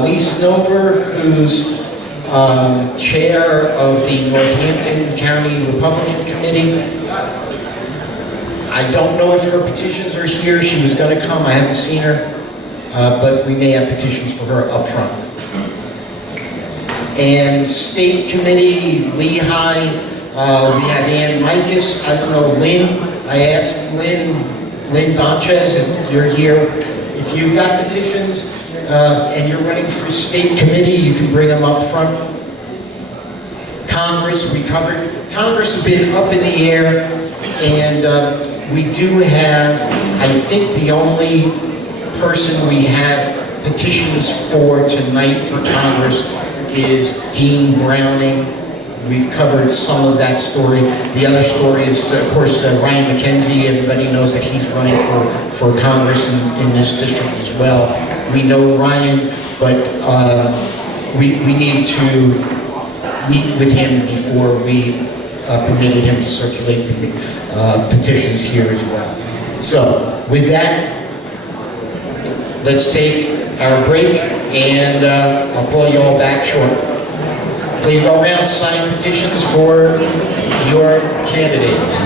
Lee Snover, who's chair of the Northampton County Republican Committee. I don't know if her petitions are here. She was going to come. I haven't seen her, but we may have petitions for her up front. And State Committee, Lehigh, we have Ann Micus. I don't know, Lynn. I asked Lynn Donchez, if you're here. If you've got petitions and you're running for State Committee, you can bring them up front. Congress, we covered. Congress has been up in the air, and we do have, I think the only person we have petitions for tonight for Congress is Dean Browning. We've covered some of that story. The other story is, of course, Ryan McKenzie. Everybody knows that he's running for Congress in this district as well. We know Ryan, but we need to meet with him before we permitted him to circulate petitions here as well. So, with that, let's take our break, and I'll call you all back shortly. Please go around, sign petitions for your candidates.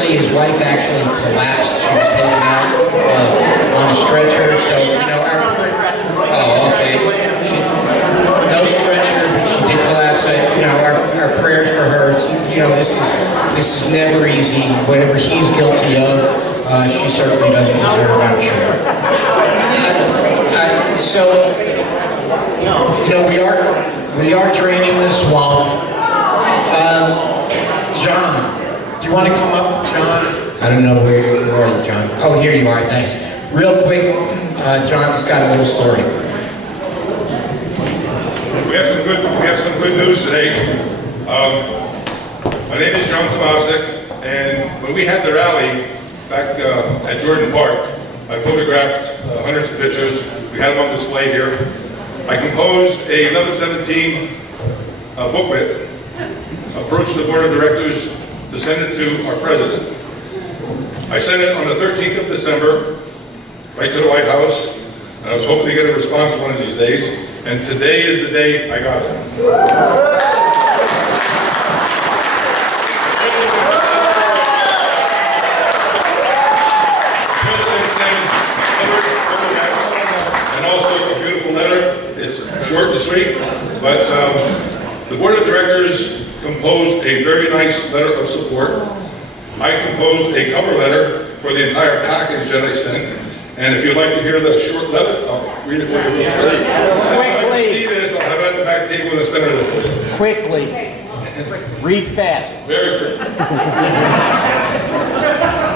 Unfortunately, his wife actually collapsed. She was taken out on a stretcher, so, okay. No stretcher, but she did collapse. Our prayers for her. This is never easy. Whatever he's guilty of, she certainly doesn't deserve, I'm sure. We are draining the swamp. John, do you want to come up, John? I don't know where you are, John. Oh, here you are, thanks. Real quick, John's got a little story. We have some good news today. My name is John Tomasik, and when we had the rally back at Jordan Park, I photographed hundreds of pictures. We had them on display here. I composed another 17 booklet, approached the board of directors to send it to our president. I sent it on the 13th of December, right to the White House, and I was hoping to get a response one of these days, and today is the day I got it. And also a beautiful letter. It's short and sweet, but the board of directors composed a very nice letter of support. I composed a cover letter for the entire package that I sent. And if you'd like to hear the short letter, I'll read it for you. If I can see this, I'll have it at the back table in the center of the Quickly. Read fast. Very quick.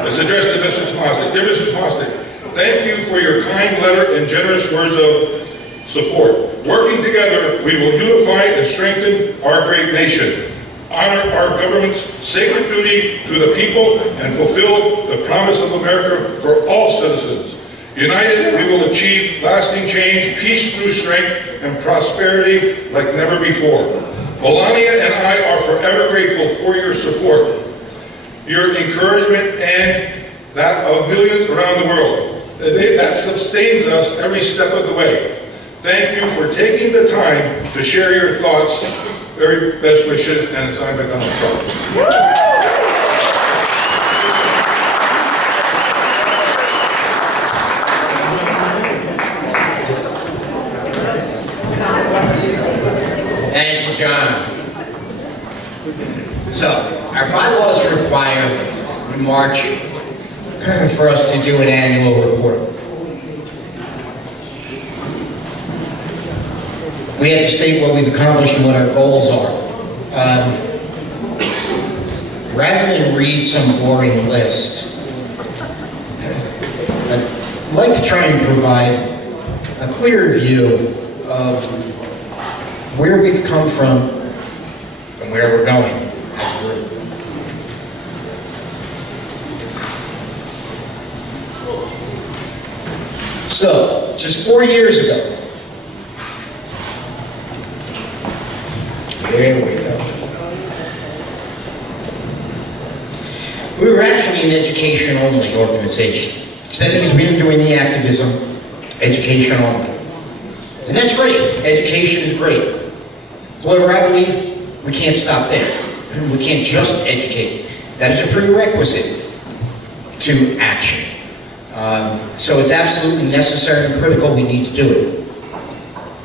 It's addressed to Mr. Tomasik. Dear Mr. Tomasik, thank you for your kind letter and generous words of support. Working together, we will unify and strengthen our great nation, honor our government's sacred duty to the people, and fulfill the promise of America for all citizens. United, we will achieve lasting change, peace through strength, and prosperity like never before. Melania and I are forever grateful for your support, your encouragement, and that of millions around the world. That sustains us every step of the way. Thank you for taking the time to share your thoughts. Very best wishes, and signed by Donald Trump. Thank you, John. So, our bylaws require in March for us to do an annual report. We have to state what we've accomplished and what our goals are. Rather than read some boring list, I'd like to try and provide a clear view of where we've come from and where we're going as a group. So, just 4 years ago, there we go. We were actually an education-only organization. So that means we didn't do any activism, education only. And that's great. Education is great. However, I believe we can't stop there. We can't just educate. That is a prerequisite to action. So it's absolutely necessary and critical. We need to do it.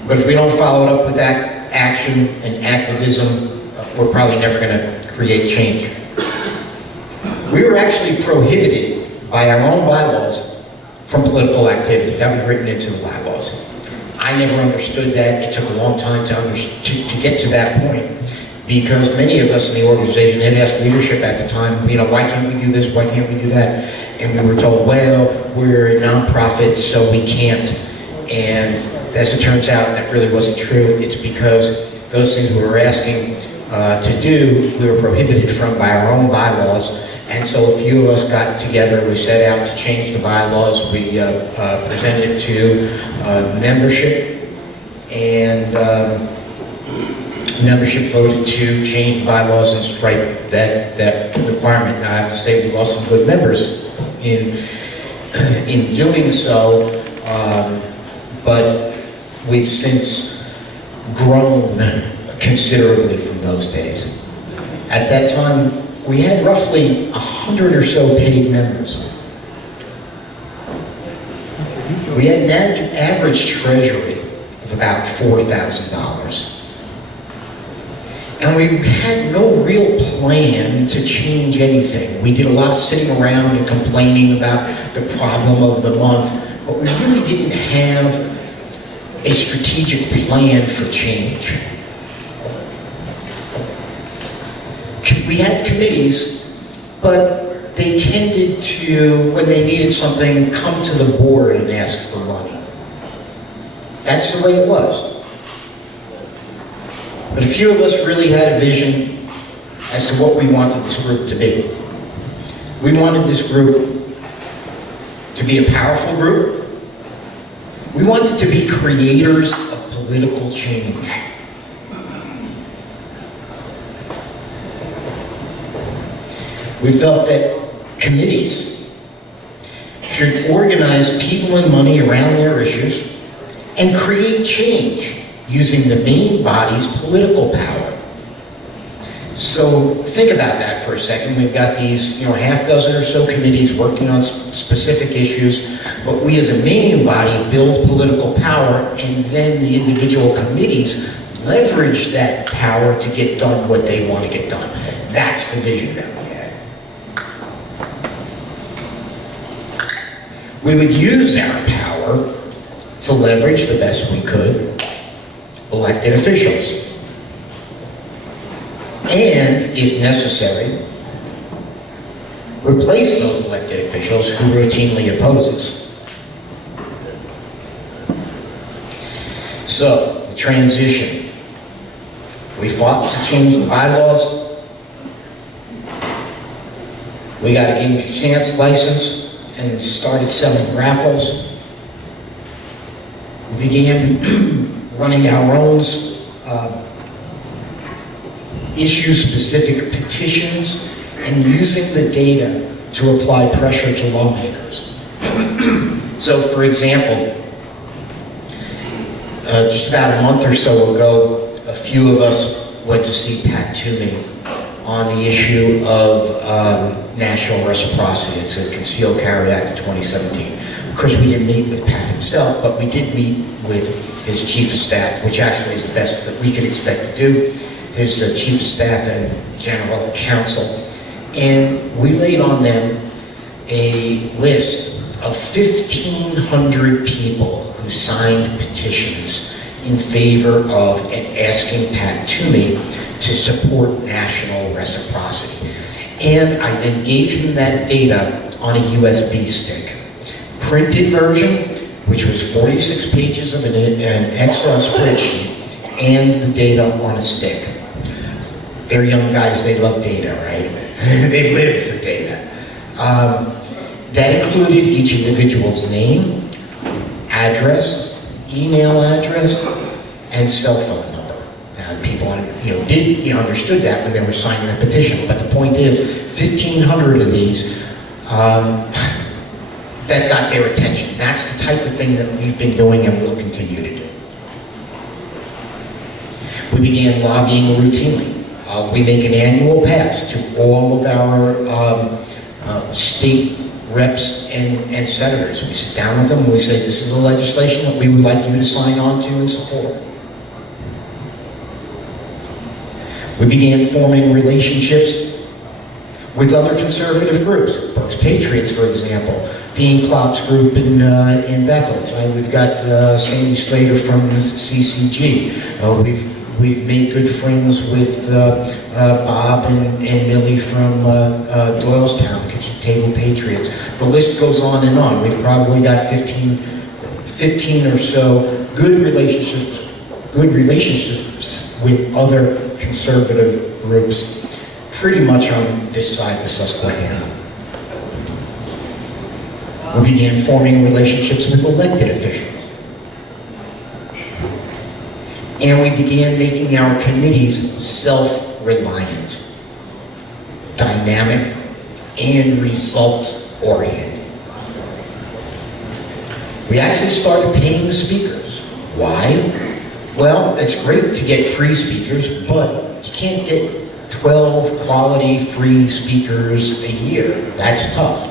But if we don't follow it up with action and activism, we're probably never going to create change. We were actually prohibited by our own bylaws from political activity. That was written into the bylaws. I never understood that. It took a long time to get to that point, because many of us in the organization had asked leadership at the time, why can't we do this? Why can't we do that? And we were told, well, we're nonprofits, so we can't. And as it turns out, that really wasn't true. It's because those things we were asking to do, we were prohibited from by our own bylaws. And so a few of us got together, we set out to change the bylaws. We presented it to membership, and membership voted to change the bylaws and strike that requirement. Now I have to say we lost some good members in doing so, but we've since grown considerably from those days. At that time, we had roughly 100 or so paid members. We had an average treasury of about $4,000. And we had no real plan to change anything. We did a lot of sitting around and complaining about the problem of the month, but we really didn't have a strategic plan for change. We had committees, but they tended to, when they needed something, come to the board and ask for money. That's the way it was. But a few of us really had a vision as to what we wanted this group to be. We wanted this group to be a powerful group. We wanted to be creators of political change. We felt that committees should organize people and money around their issues and create change using the main body's political power. So think about that for a second. We've got these, half dozen or so committees working on specific issues, but we as a main body build political power, and then the individual committees leverage that power to get done what they want to get done. That's the vision that we had. We would use our power to leverage the best we could elected officials. And, if necessary, replace those elected officials who routinely oppose us. So, the transition. We fought to change the bylaws. We got a Game Chance license and started selling raffles. We began running our own issue-specific petitions and using the data to apply pressure to lawmakers. So, for example, just about a month or so ago, a few of us went to see Pat Toomey on the issue of national reciprocity. It's a Concealed Carry Act of 2017. Of course, we didn't meet with Pat himself, but we did meet with his chief of staff, which actually is the best that we could expect to do, his chief of staff and general counsel. And we laid on them a list of 1,500 people who signed petitions in favor of and asking Pat Toomey to support national reciprocity. And I then gave him that data on a USB stick. Printed version, which was 46 pages of an Excel spreadsheet, and the data on a stick. They're young guys, they love data, right? They live for data. That included each individual's name, address, email address, and cell phone number. Now, people understood that when they were signing the petition, but the point is, 1,500 of these, that got their attention. That's the type of thing that we've been doing and will continue to do. We began lobbying routinely. We make an annual pass to all of our state reps and senators. We sit down with them and we say, this is the legislation that we would like you to sign on to and support. We began forming relationships with other conservative groups. Berks Patriots, for example. Dean Klopp's group in Bethel. Tonight we've got Sandy Slater from CCG. We've made good friends with Bob and Millie from Doylestown, Kitchen Table Patriots. The list goes on and on. We've probably got 15 or so good relationships with other conservative groups, pretty much on this side of the Susquehanna. We began forming relationships with elected officials. And we began making our committees self-reliant, dynamic, and results-oriented. We actually started paying the speakers. Why? Well, it's great to get free speakers, but you can't get 12 quality free speakers a year. That's tough.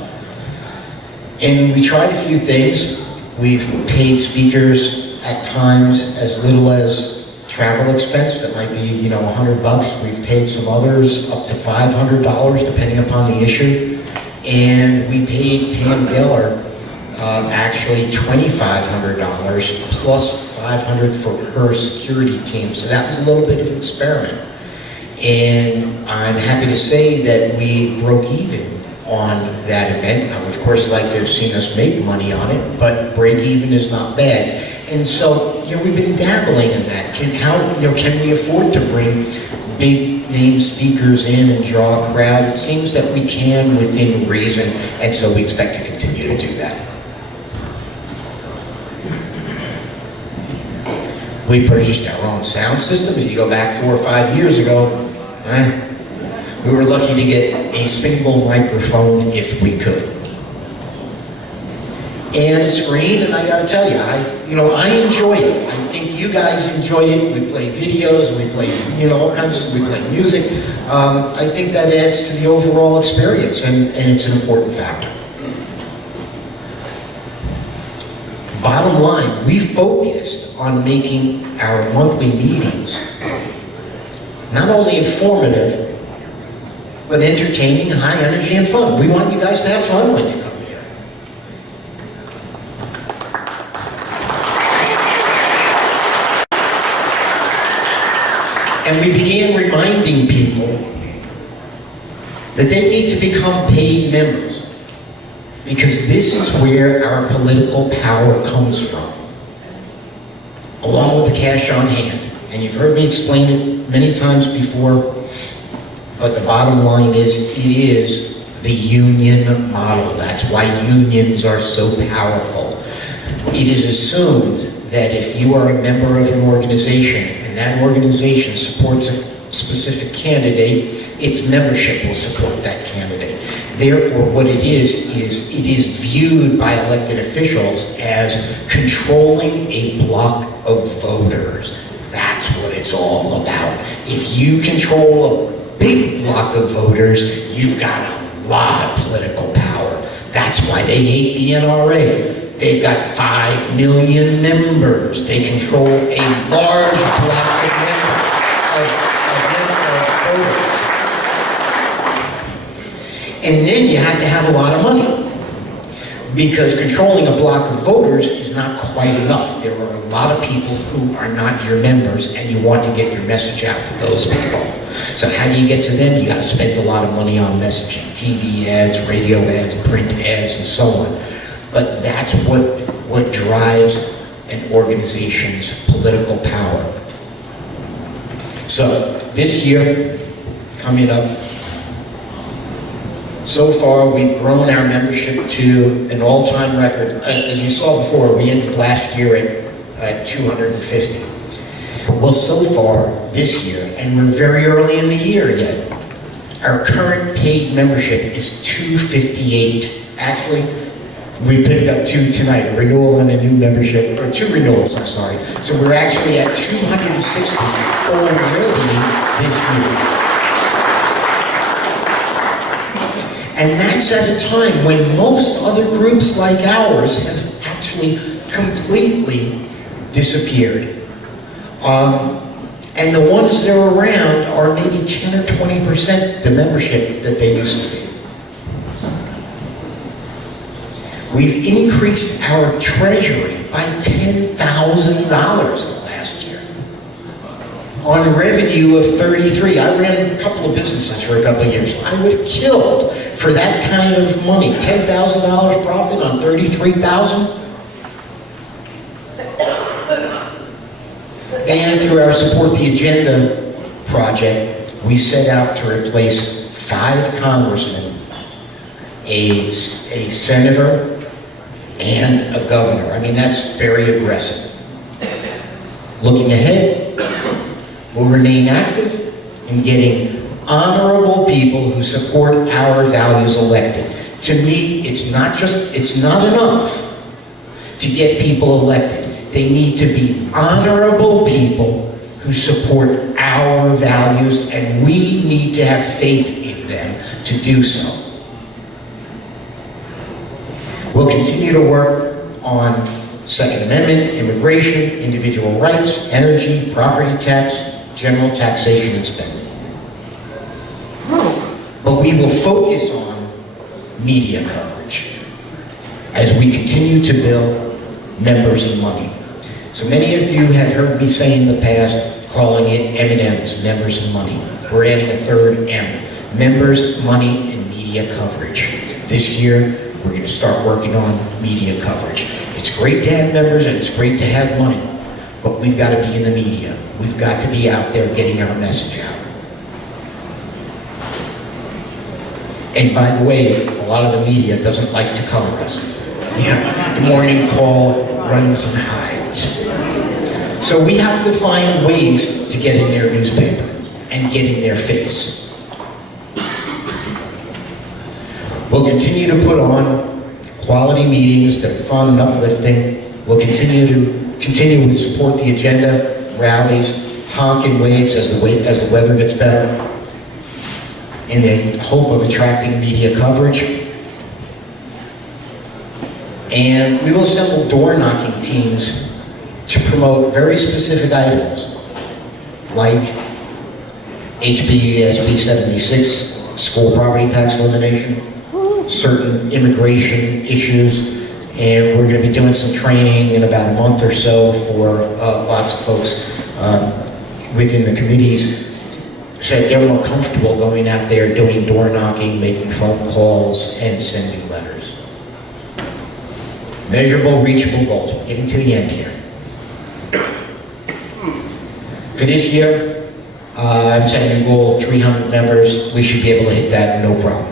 And we tried a few things. We've paid speakers at times as little as travel expense. That might be, $100. We've paid some others up to $500, depending upon the issue. And we paid Pam Geller actually $2,500 plus $500 for her security team. So that was a little bit of an experiment. And I'm happy to say that we broke even on that event. I would, of course, like to have seen us make money on it, but break even is not bad. And so, we've been dabbling in that. Can we afford to bring big name speakers in and draw a crowd? It seems that we can within reason, and so we expect to continue to do that. We purchased our own sound system. If you go back 4 or 5 years ago, we were lucky to get a single microphone if we could. And a screen, and I gotta tell you, I enjoy it. I think you guys enjoy it. We play videos, we play, all kinds of, we play music. I think that adds to the overall experience, and it's an important factor. Bottom line, we focused on making our monthly meetings not only informative, but entertaining, high energy, and fun. We want you guys to have fun when you come here. And we began reminding people that they need to become paid members, because this is where our political power comes from, along with the cash on hand. And you've heard me explain it many times before, but the bottom line is, it is the union model. That's why unions are so powerful. It is assumed that if you are a member of an organization and that organization supports a specific candidate, its membership will support that candidate. Therefore, what it is it is viewed by elected officials as controlling a block of voters. That's what it's all about. If you control a big block of voters, you've got a lot of political power. That's why they hate the NRA. They've got 5 million members. They control a large block of voters. And then you have to have a lot of money, because controlling a block of voters is not quite enough. There are a lot of people who are not your members, and you want to get your message out to those people. So how do you get to them? You got to spend a lot of money on messaging, TV ads, radio ads, print ads, and so on. But that's what drives an organization's political power. So this year, coming up, so far, we've grown our membership to an all-time record. As you saw before, we ended last year at 250. Well, so far this year, and we're very early in the year yet, our current paid membership is 258. Actually, we picked up 2 tonight, a renewal and a new membership, or 2 renewals, I'm sorry. So we're actually at 260 already this year. And that's at a time when most other groups like ours have actually completely disappeared. And the ones that are around are maybe 10 or 20% the membership that they used to be. We've increased our treasury by $10,000 the last year, on revenue of 33. I ran a couple of businesses for a couple of years. I would have killed for that kind of money. $10,000 profit on $33,000. And through our Support the Agenda project, we set out to replace 5 congressmen, a senator, and a governor. I mean, that's very aggressive. Looking ahead, we'll remain active in getting honorable people who support our values elected. To me, it's not enough to get people elected. They need to be honorable people who support our our values, and we need to have faith in them to do so. We'll continue to work on Second Amendment, immigration, individual rights, energy, property tax, general taxation and spending. But we will focus on media coverage as we continue to build members and money. So many of you have heard me say in the past, calling it M&Ms, members and money. We're adding a third M, members, money, and media coverage. This year, we're going to start working on media coverage. It's great to have members and it's great to have money, but we've got to be in the media. We've got to be out there getting our message out. And by the way, a lot of the media doesn't like to cover us. You know, the morning call runs and hides. So we have to find ways to get in their newspaper and get in their face. We'll continue to put on quality meetings that are fun and uplifting. We'll continue with support the agenda, rallies, honk and waves as the weather gets better, in the hope of attracting media coverage. And we will assemble door-knocking teams to promote very specific items like HB SB 76, school property tax elimination, certain immigration issues, and we're going to be doing some training in about a month or so for lots of folks within the committees so that they're more comfortable going out there doing door knocking, making phone calls, and sending letters. Measurable, reachable goals. We're getting to the end here. For this year, I'm setting a goal of 300 members. We should be able to hit that no problem.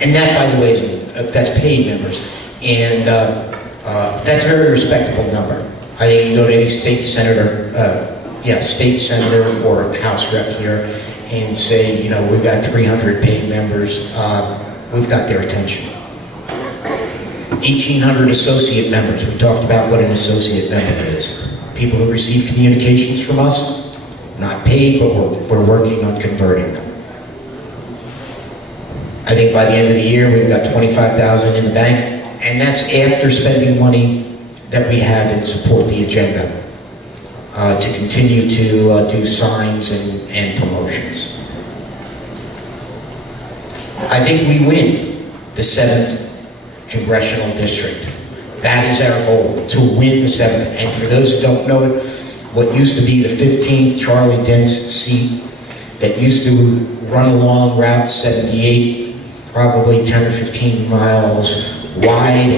And that, by the way, that's paid members. And that's a very respectable number. I think you can go to any state senator, state senator or House rep here and say, you know, we've got 300 paid members. We've got their attention. 1,800 associate members. We talked about what an associate member is. People who receive communications from us, not paid, but we're working on converting them. I think by the end of the year, we've got 25,000 in the bank, and that's after spending money that we have in support the agenda to continue to do signs and promotions. I think we win the 7th Congressional District. That is our goal, to win the 7th. And for those who don't know it, what used to be the 15th Charlie Dent's seat that used to run along Route 78, probably 10 or 15 miles wide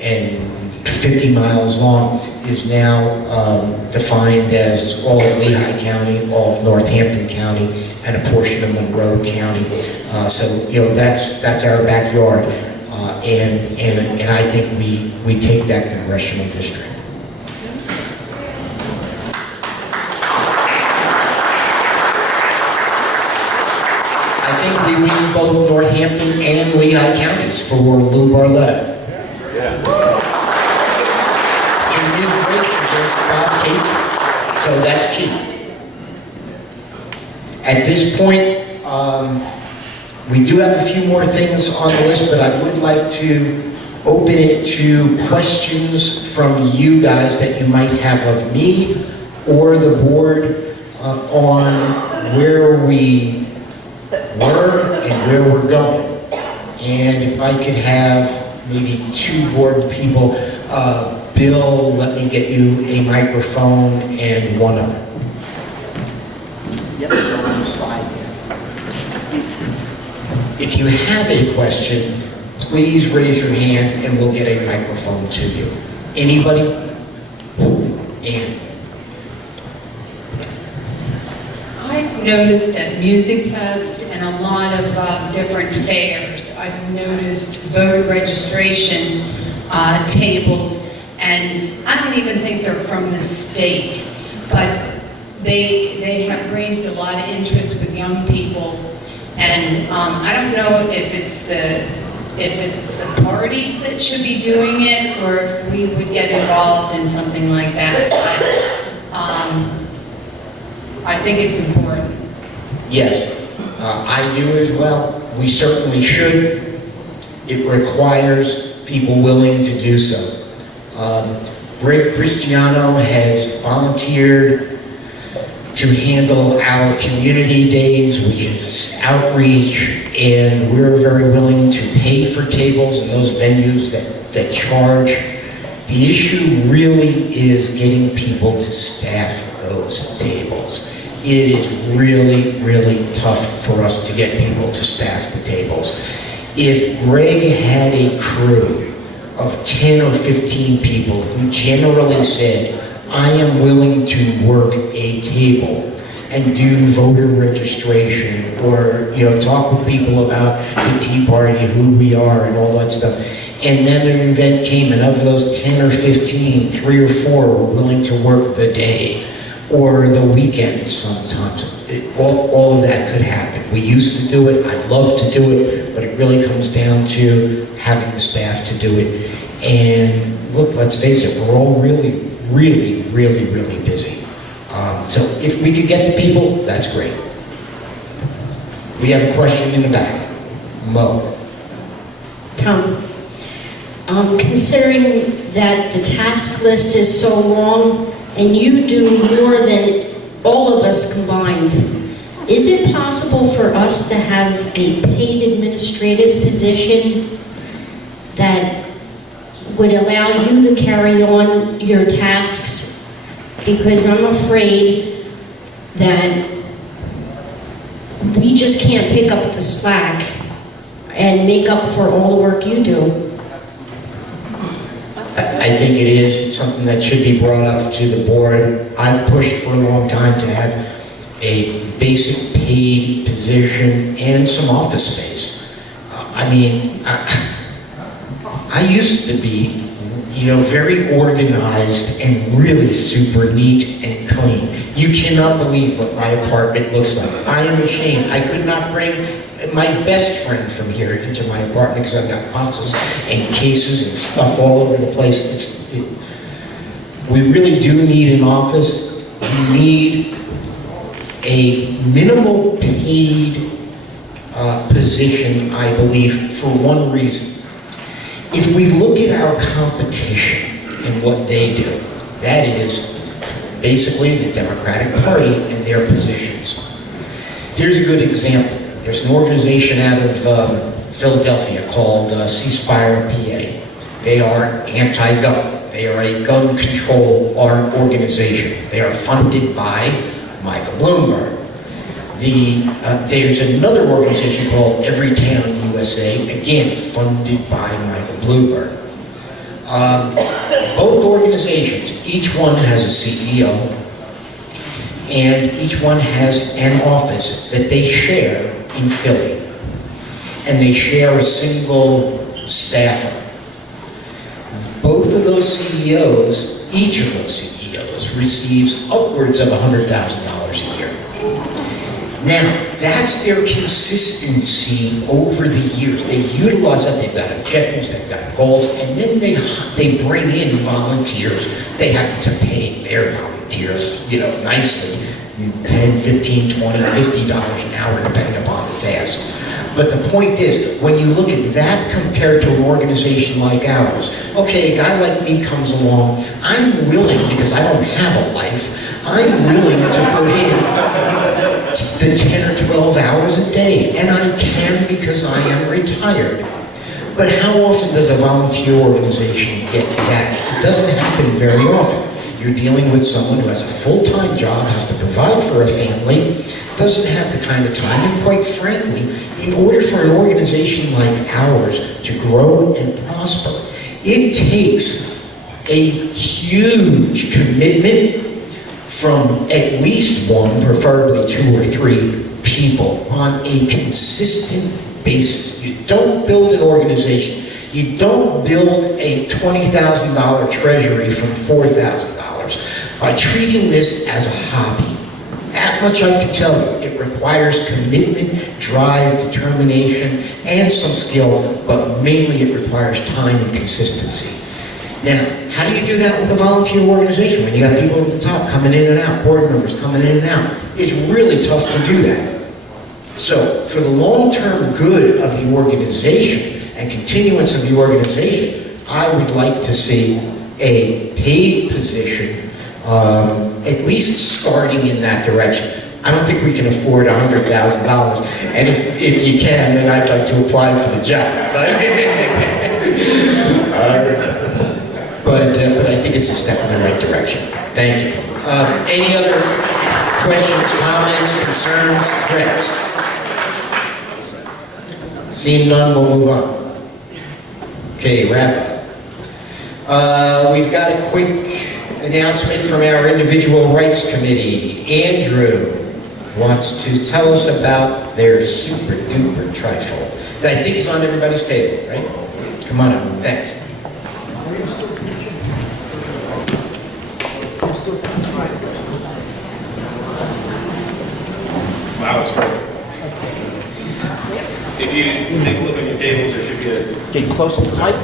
and 50 miles long, is now defined as all of Lehigh County, all of Northampton County, and a portion of Monroe County. So, you know, that's our backyard. And I think we take that congressional district. I think we win both Northampton and Lehigh counties for Lou Barletta. And we did great against Bob Casey, so that's key. At this point, we do have a few more things on the list, but I would like to open it to questions from you guys that you might have of me or the board on where we were and where we're going. And if I could have maybe 2 board people, Bill, let me get you a microphone, and one other. Yep, go on the slide there. If you have a question, please raise your hand and we'll get a microphone to you. Anybody? Ann. I've noticed at Music Fest and a lot of different fairs, I've noticed voter registration tables, and I don't even think they're from the state, but they have raised a lot of interest with young people. And I don't know if it's the parties that should be doing it, or if we would get involved in something like that. But I think it's important. Yes, I do as well. We certainly should. It requires people willing to do so. Greg Cristiano has volunteered to handle our community days, which is outreach, and we're very willing to pay for tables in those venues that charge. The issue really is getting people to staff those tables. It is really, really tough for us to get people to staff the tables. If Greg had a crew of 10 or 15 people who generally said, I am willing to work a table and do voter registration, or talk with people about the Tea Party, who we are, and all that stuff. And then an event came, and of those 10 or 15, 3 or 4 were willing to work the day or the weekend sometimes. All of that could happen. We used to do it. I love to do it, but it really comes down to having the staff to do it. And look, let's face it, we're all really, really, really, really busy. So if we could get the people, that's great. We have a question in the back. Mo. Tom, considering that the task list is so long and you do more than all of us combined, is it possible for us to have a paid administrative position that would allow you to carry on your tasks? Because I'm afraid that we just can't pick up the slack and make up for all the work you do. I think it is something that should be brought up to the board. I've pushed for a long time to have a basic paid position and some office space. I used to be, very organized and really super neat and clean. You cannot believe what my apartment looks like. I am ashamed. I could not bring my best friend from here into my apartment because I've got boxes and cases and stuff all over the place. We really do need an office. We need a minimal paid position, I believe, for one reason. If we look at our competition and what they do, that is basically the Democratic Party and their positions. Here's a good example. There's an organization out of Philadelphia called Ceasefire PA. They are anti-gun. They are a gun control organization. They are funded by Michael Bloomberg. There's another organization called Everytown USA, again funded by Michael Bloomberg. Both organizations, each one has a CEO, and each one has an office that they share in Philly, and they share a single staffer. Both of those CEOs, each of those CEOs receives upwards of $100,000 a year. Now, that's their consistency over the years. They utilize that. They've got objectives, they've got goals, and then they bring in volunteers. They happen to pay their volunteers, nicely, $10, $15, $20, $50 an hour, depending upon the task. But the point is, when you look at that compared to an organization like ours, okay, a guy like me comes along, I'm willing, because I don't have a life, I'm willing to put in the 10 or 12 hours a day, and I can because I am retired. But how often does a volunteer organization get that? It doesn't happen very often. You're dealing with someone who has a full-time job, has to provide for a family, doesn't have the kind of time, and quite frankly, in order for an organization like ours to grow and prosper, it takes a huge commitment from at least one, preferably 2 or 3 people on a consistent basis. You don't build an organization. You don't build a $20,000 treasury from $4,000 by treating this as a hobby. That much I can tell you. It requires commitment, drive, determination, and some skill, but mainly it requires time and consistency. Now, how do you do that with a volunteer organization when you got people at the top coming in and out, board members coming in and out? it's really tough to do that. So for the long-term good of the organization and continuance of the organization, I would like to see a paid position, at least starting in that direction. I don't think we can afford $100,000, and if you can, then I'd like to apply for the job. But I think it's a step in the right direction. Thank you. Any other questions, comments, concerns, threats? Seeing none, we'll move on. Okay, wrap up. We've got a quick announcement from our Individual Rights Committee. Andrew wants to tell us about their super duper trifold. I think it's on everybody's table, right? Come on up, thanks. Wow, it's great. If you take a look on your tables, there should be a... Get close to the mic.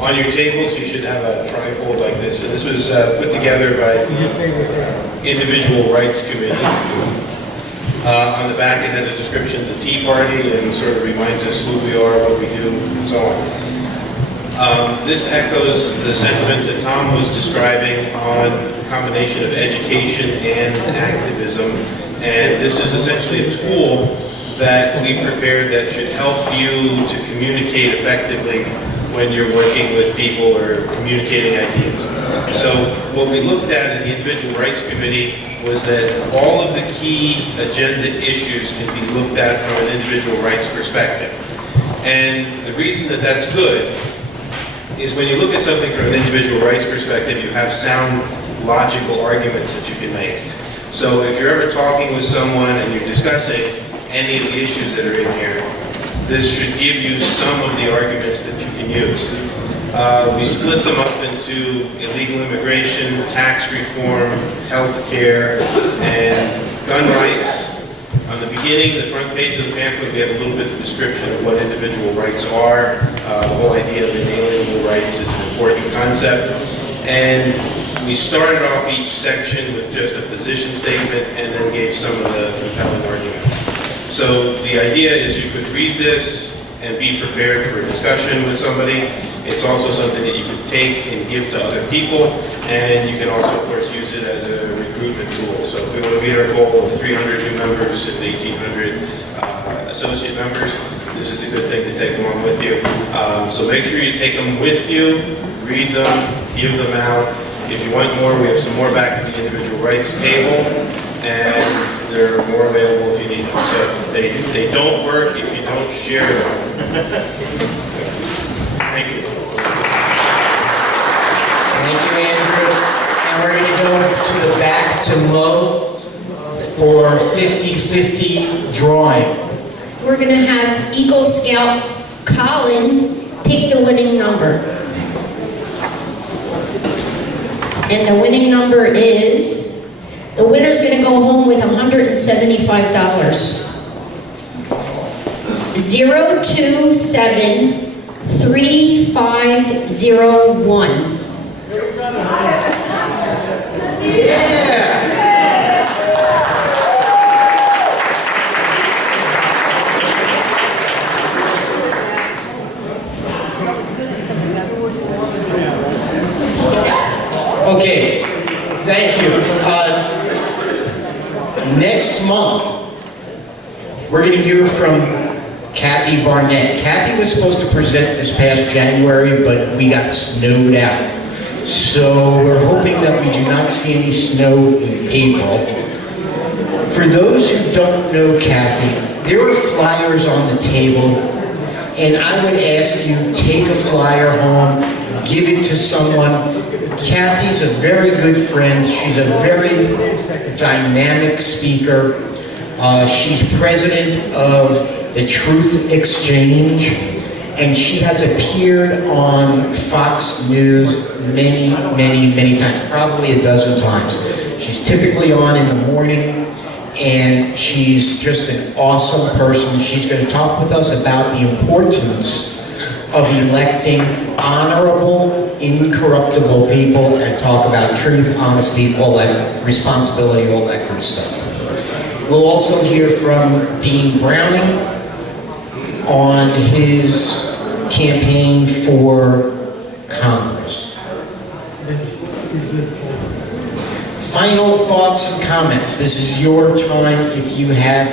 On your tables, you should have a trifold like this. And this was put together by the Individual Rights Committee. On the back, it has a description of the Tea Party and sort of reminds us who we are, what we do, and so on. This echoes the sentiments that Tom was describing on the combination of education and activism. And this is essentially a tool that we prepared that should help you to communicate effectively when you're working with people or communicating ideas. So what we looked at in the Individual Rights Committee was that all of the key agenda issues can be looked at from an individual rights perspective. And the reason that that's good is when you look at something from an individual rights perspective, you have sound, logical arguments that you can make. So if you're ever talking with someone and you're discussing any of the issues that are in here, this should give you some of the arguments that you can use. We split them up into illegal immigration, tax reform, health care, and gun rights. On the beginning, the front page of the pamphlet, we have a little bit of description of what individual rights are. The whole idea of inalienable rights is an important concept. And we started off each section with just a position statement and then gave some of the compelling arguments. So the idea is you could read this and be prepared for a discussion with somebody. It's also something that you can take and give to other people, and you can also, of course, use it as a recruitment tool. So if we want to meet our goal of 300 new members and 1,800 associate members, this is a good thing to take along with you. So make sure you take them with you, read them, give them out. If you want more, we have some more back at the individual rights table, and there are more available if you need them. So they don't work if you don't share them. Thank you. Thank you, Andrew. And we're going to go to the back to Mo for 50-50 drawing. We're going to have Eagle Scout Colin pick the winning number. And the winning number is, the winner's going to go home with $175. 0273501. Okay, thank you. Next month, we're going to hear from Kathy Barnett. Kathy was supposed to present this past January, but we got snowed out. So we're hoping that we do not see any snow in April. For those who don't know Kathy, there are flyers on the table, and I would ask you, take a flyer home, give it to someone. Kathy's a very good friend. She's a very dynamic speaker. She's president of the Truth Exchange, and she has appeared on Fox News many, many, many times, probably a dozen times. She's typically on in the morning, and she's just an awesome person. She's going to talk with us about the importance of electing honorable, incorruptible people and talk about truth, honesty, all that, responsibility, all that good stuff. We'll also hear from Dean Browning on his campaign for Congress. Final thoughts and comments. This is your time if you have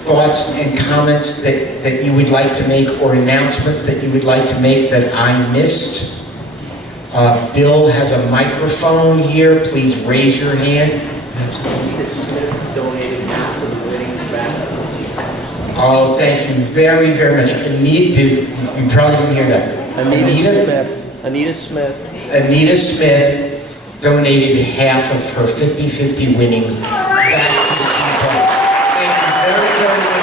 thoughts and comments that you would like to make or announcements that you would like to make that I missed. Bill has a microphone here. Please raise your hand. Anita Smith donated half of the winnings back. Oh, thank you very, very much. Anita, you probably didn't hear that. Anita Smith. Anita Smith donated half of her 50-50 winnings back to the Tea Party. Thank you very, very much.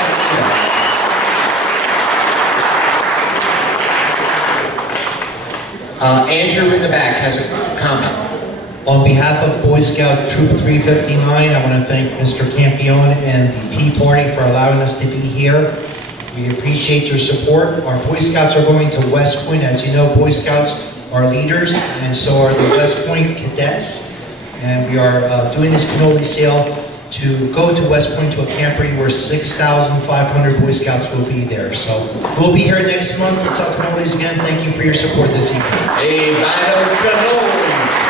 Andrew in the back has a comment. On behalf of Boy Scout Troop 359, I want to thank Mr. Campione and the Tea Party for allowing us to be here. We appreciate your support. Our Boy Scouts are going to West Point. As you know, Boy Scouts are leaders, and so are the West Point cadets. And we are doing this cannoli sale to go to West Point to a campery where 6,500 Boy Scouts will be there. So we'll be here next month to sell cannolis again. Thank you for your support this evening. Hey, buy those cannolis.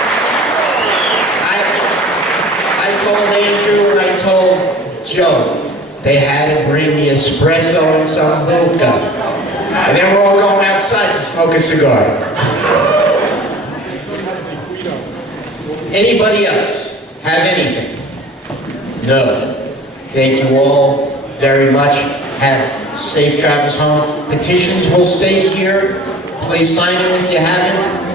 I told Andrew and I told Joe they had to bring the espresso and some vodka. And then we're all going outside to smoke a cigar. Anybody else have anything? No. Thank you all very much. Have safe travels home. Petitions will stay here. Please sign them if you haven't.